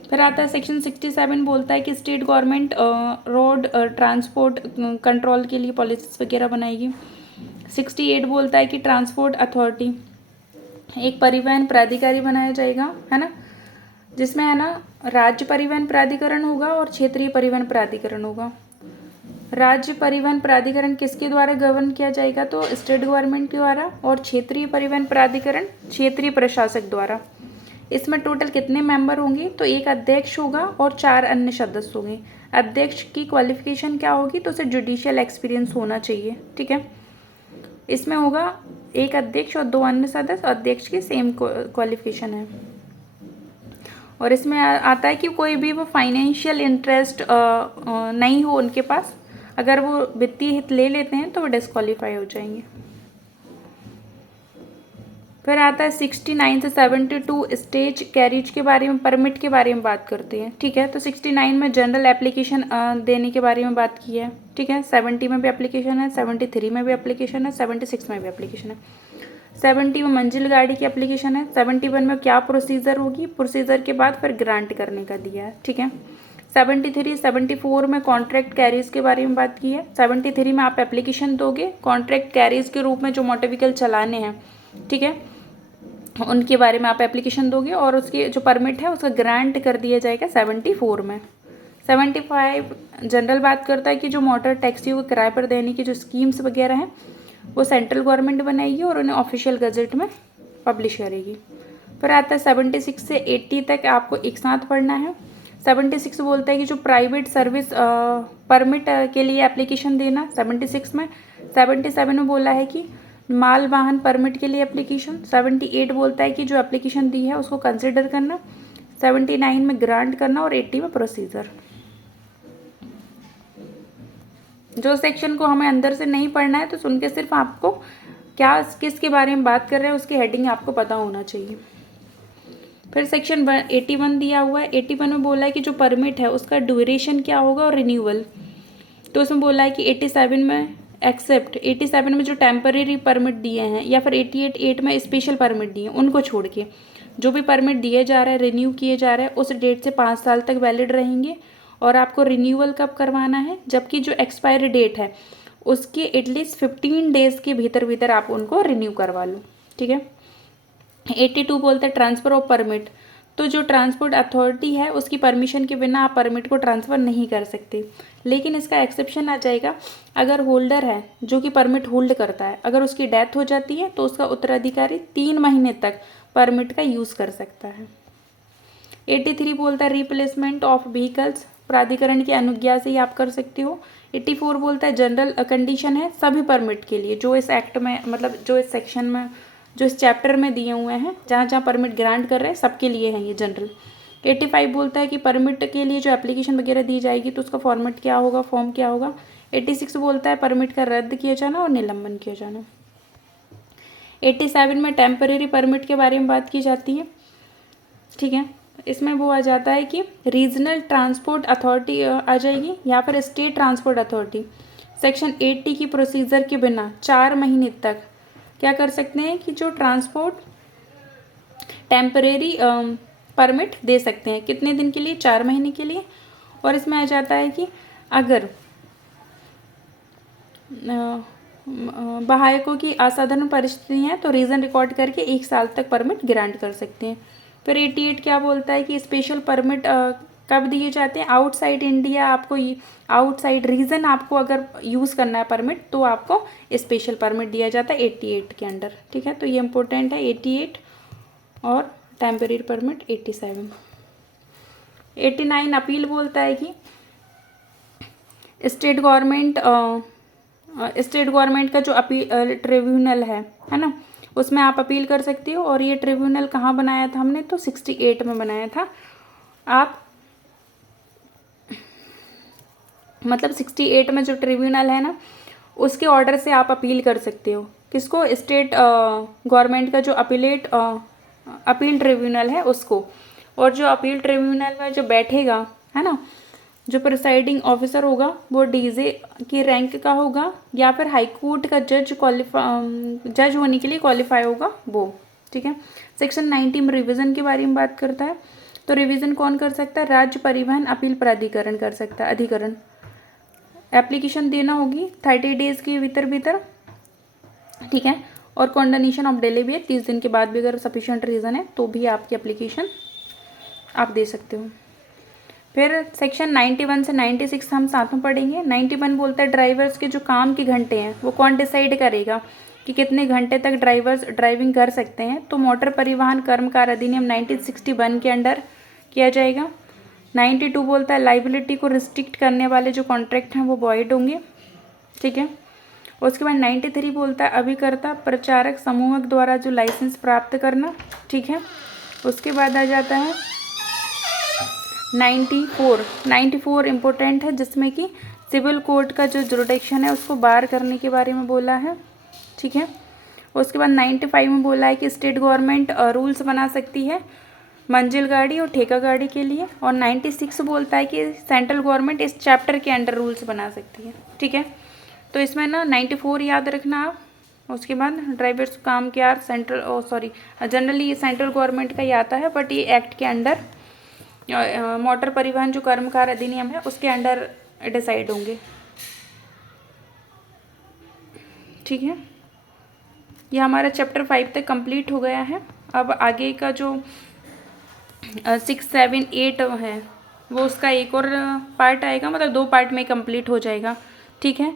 फिर आता है सेक्शन 67, बोलता है कि state government road transport control के लिए पॉलिसीज वगैरह बनाएगी। 68 बोलता है कि ट्रांसपोर्ट अथॉरिटी, एक परिवहन प्राधिकारी बनाया जाएगा, है ना, जिसमें है ना राज्य परिवहन प्राधिकरण होगा और क्षेत्रीय परिवहन प्राधिकरण होगा। राज्य परिवहन प्राधिकरण किसके द्वारा गवर्न किया जाएगा, तो स्टेट गवर्नमेंट के द्वारा, और क्षेत्रीय परिवहन प्राधिकरण क्षेत्रीय प्रशासक द्वारा। इसमें टोटल कितने मेंबर होंगे, तो एक अध्यक्ष होगा और 4 अन्य सदस्य होंगे। अध्यक्ष की क्वालिफिकेशन क्या होगी, तो उसे जुडिशियल एक्सपीरियंस होना चाहिए, ठीक है। इसमें होगा एक अध्यक्ष और 2 अन्य सदस्य, अध्यक्ष की सेम क्वालिफिकेशन है। और इसमें आता है कि कोई भी वो फाइनेंशियल इंटरेस्ट नहीं हो उनके पास, अगर वो वित्तीय हित ले लेते हैं तो वो डिस्क्वालीफाई हो जाएंगे। फिर आता है 69 से 72 स्टेज कैरिज के बारे में, परमिट के बारे में बात करते हैं, ठीक है। तो 69 में जनरल एप्लीकेशन देने के बारे में बात की है, ठीक है। 70 में भी एप्लीकेशन है, 73 में भी एप्लीकेशन है, 76 में भी एप्लीकेशन है। 70 में मंजिल गाड़ी की एप्लीकेशन है। 71 में क्या प्रोसीजर होगी, प्रोसीजर के बाद फिर ग्रांट करने का दिया है, ठीक है। 73, 74 में कॉन्ट्रैक्ट कैरिज के बारे में बात की है। 73 में आप एप्लीकेशन दोगे कॉन्ट्रैक्ट कैरिज के रूप में, जो मोटर व्हीकल चलाने हैं, ठीक है, उनके बारे में आप एप्लीकेशन दोगे और उसकी जो परमिट है उसका ग्रांट कर दिया जाएगा 74 में। 75 जनरल बात करता है कि जो मोटर टैक्सियों को किराए पर देने की जो स्कीम्स वगैरह हैं वो सेंट्रल गवर्नमेंट बनाएगी और उन्हें ऑफिशियल गजट में पब्लिश करेगी। फिर आता है 76 से 80 तक आपको एक साथ पढ़ना है। 76 बोलता है कि जो प्राइवेट सर्विस परमिट के लिए एप्लीकेशन देना 76 में। 77 में बोला है कि माल वाहन परमिट के लिए एप्लीकेशन। 78 बोलता है कि जो एप्लीकेशन दी है उसको कंसिडर करना। 79 में ग्रांट करना और 80 में प्रोसीजर। जो सेक्शन को हमें अंदर से नहीं पढ़ना है तो सुन के सिर्फ आपको क्या किसके बारे में बात कर रहे हैं उसकी हेडिंग आपको पता होना चाहिए। फिर सेक्शन 81 दिया हुआ है। 81 में बोला है कि जो परमिट है उसका ड्यूरेशन क्या होगा और रिन्यूअल। तो उसमें बोला है कि 87 में एक्सेप्ट 87 में जो टेम्परेरी परमिट दिए हैं या फिर 88 में स्पेशल परमिट दिए हैं उनको छोड़ के जो भी परमिट दिए जा रहा है रिन्यू किए जा रहे हैं उस डेट से 5 साल तक वैलिड रहेंगे। और आपको रिन्यूअल कब करवाना है, जबकि जो एक्सपायरी डेट है उसके एटलीस्ट 15 डेज़ के भीतर आप उनको रिन्यू करवा लो, ठीक है। 82 बोलता है ट्रांसफ़र ऑफ परमिट। तो जो ट्रांसपोर्ट अथॉरिटी है उसकी परमिशन के बिना आप परमिट को ट्रांसफ़र नहीं कर सकते, लेकिन इसका एक्सेप्शन आ जाएगा अगर होल्डर है जो कि परमिट होल्ड करता है, अगर उसकी डेथ हो जाती है तो उसका उत्तराधिकारी 3 महीने तक परमिट का यूज़ कर सकता है। 83 बोलता है रिप्लेसमेंट ऑफ व्हीकल्स, प्राधिकरण की अनुज्ञा से ही आप कर सकते हो। 84 बोलता है जनरल कंडीशन है सभी परमिट के लिए जो इस एक्ट में मतलब जो इस सेक्शन में जो इस चैप्टर में दिए हुए हैं, जहाँ जहाँ परमिट ग्रांट कर रहे हैं सबके लिए हैं ये जनरल। 85 बोलता है कि परमिट के लिए जो एप्लीकेशन वगैरह दी जाएगी तो उसका फॉर्मेट क्या होगा, फॉर्म क्या होगा। 86 बोलता है परमिट का रद्द किया जाना और निलंबन किया जाना। 87 में टेम्परेरी परमिट के बारे में बात की जाती है, ठीक है। इसमें वो आ जाता है कि रीजनल ट्रांसपोर्ट अथॉरिटी आ जाएगी या फिर स्टेट ट्रांसपोर्ट अथॉरिटी सेक्शन 80 की प्रोसीजर के बिना 4 महीने तक क्या कर सकते हैं कि जो ट्रांसपोर्ट टेम्परेरी परमिट दे सकते हैं। कितने दिन के लिए? 4 महीने के लिए। और इसमें आ जाता है कि अगर वाहकों की असाधारण परिस्थिति है तो रीज़न रिकॉर्ड करके 1 साल तक परमिट ग्रांट कर सकते हैं। फिर 88 क्या बोलता है कि स्पेशल परमिट कब दिए जाते हैं? आउटसाइड इंडिया, आपको आउटसाइड रीजन आपको अगर यूज़ करना है परमिट तो आपको स्पेशल परमिट दिया जाता है 88 के अंडर, ठीक है। तो ये इम्पोर्टेंट है 88 और टेम्परेरी परमिट 87। 89 अपील बोलता है कि स्टेट गवर्नमेंट का जो अपील ट्रिब्यूनल है ना, उसमें आप अपील कर सकती हो। और ये ट्रिब्यूनल कहाँ बनाया था हमने? तो 68 में बनाया था। आप मतलब 68 में जो ट्रिब्यूनल है ना, उसके ऑर्डर से आप अपील कर सकते हो। किसको? स्टेट गवर्नमेंट का जो अपील ट्रिब्यूनल है उसको। और जो अपील ट्रिब्यूनल में जो बैठेगा है ना, जो प्रिसाइडिंग ऑफिसर होगा वो डीजे की रैंक का होगा या फिर हाई कोर्ट का जज होने के लिए क्वालिफाई होगा वो, ठीक है। सेक्शन 90 में रिवीजन के बारे में बात करता है। तो रिवीजन कौन कर सकता है? राज्य परिवहन अपील प्राधिकरण कर सकता है, अधिकरण। एप्लीकेशन देना होगी 30 डेज के भीतर, ठीक है। और कॉन्डोनेशन ऑफ डिले भी है, 30 दिन के बाद भी अगर सफिशिएंट रीज़न है तो भी आपकी एप्लीकेशन आप दे सकते हो। फिर सेक्शन 91 से 96 हम साथ में पढ़ेंगे। 91 बोलता है ड्राइवर्स के जो काम के घंटे हैं वो कौन डिसाइड करेगा कि कितने घंटे तक ड्राइवर्स ड्राइविंग कर सकते हैं? तो मोटर परिवहन कर्मकार अधिनियम 1961 के अंडर किया जाएगा। 92 बोलता है लाइबिलिटी को रिस्ट्रिक्ट करने वाले जो कॉन्ट्रैक्ट हैं वो वॉइड होंगे, ठीक है। उसके बाद 93 बोलता है अभिकर्ता प्रचारक समूहक द्वारा जो लाइसेंस प्राप्त करना, ठीक है। उसके बाद आ जाता है 94 इम्पोर्टेंट है, जिसमें कि सिविल कोर्ट का जो जुरिडिक्शन है उसको बार करने के बारे में बोला है, ठीक है। उसके बाद 95 में बोला है कि स्टेट गवर्नमेंट रूल्स बना सकती है मंजिल गाड़ी और ठेका गाड़ी के लिए। और 96 बोलता है कि सेंट्रल गवर्नमेंट इस चैप्टर के अंडर रूल्स बना सकती है, ठीक है। तो इसमें ना 94 याद रखना आप। उसके बाद ड्राइवर्स काम के यार जनरली ये सेंट्रल गवर्नमेंट का ही आता है, बट ये एक्ट के अंडर मोटर परिवहन जो कर्मकार अधिनियम है उसके अंडर डिसाइड होंगे, ठीक है। ये हमारा चैप्टर 5 तक कंप्लीट हो गया है। अब आगे का जो 6, 7, 8 है वो उसका एक और पार्ट आएगा, मतलब 2 पार्ट में कंप्लीट हो जाएगा, ठीक है।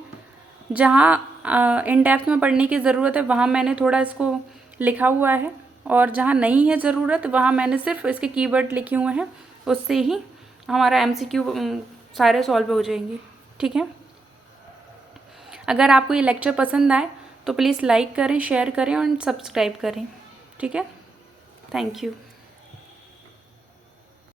जहाँ इन डेप्थ में पढ़ने की ज़रूरत है वहाँ मैंने थोड़ा इसको लिखा हुआ है, और जहाँ नहीं है ज़रूरत वहाँ मैंने सिर्फ इसके कीवर्ड लिखे हुए हैं, उससे ही हमारा MCQ सारे सॉल्व हो जाएंगे, ठीक है। अगर आपको ये लेक्चर पसंद आए तो प्लीज़ लाइक करें, शेयर करें और सब्सक्राइब करें, ठीक है। Thank you.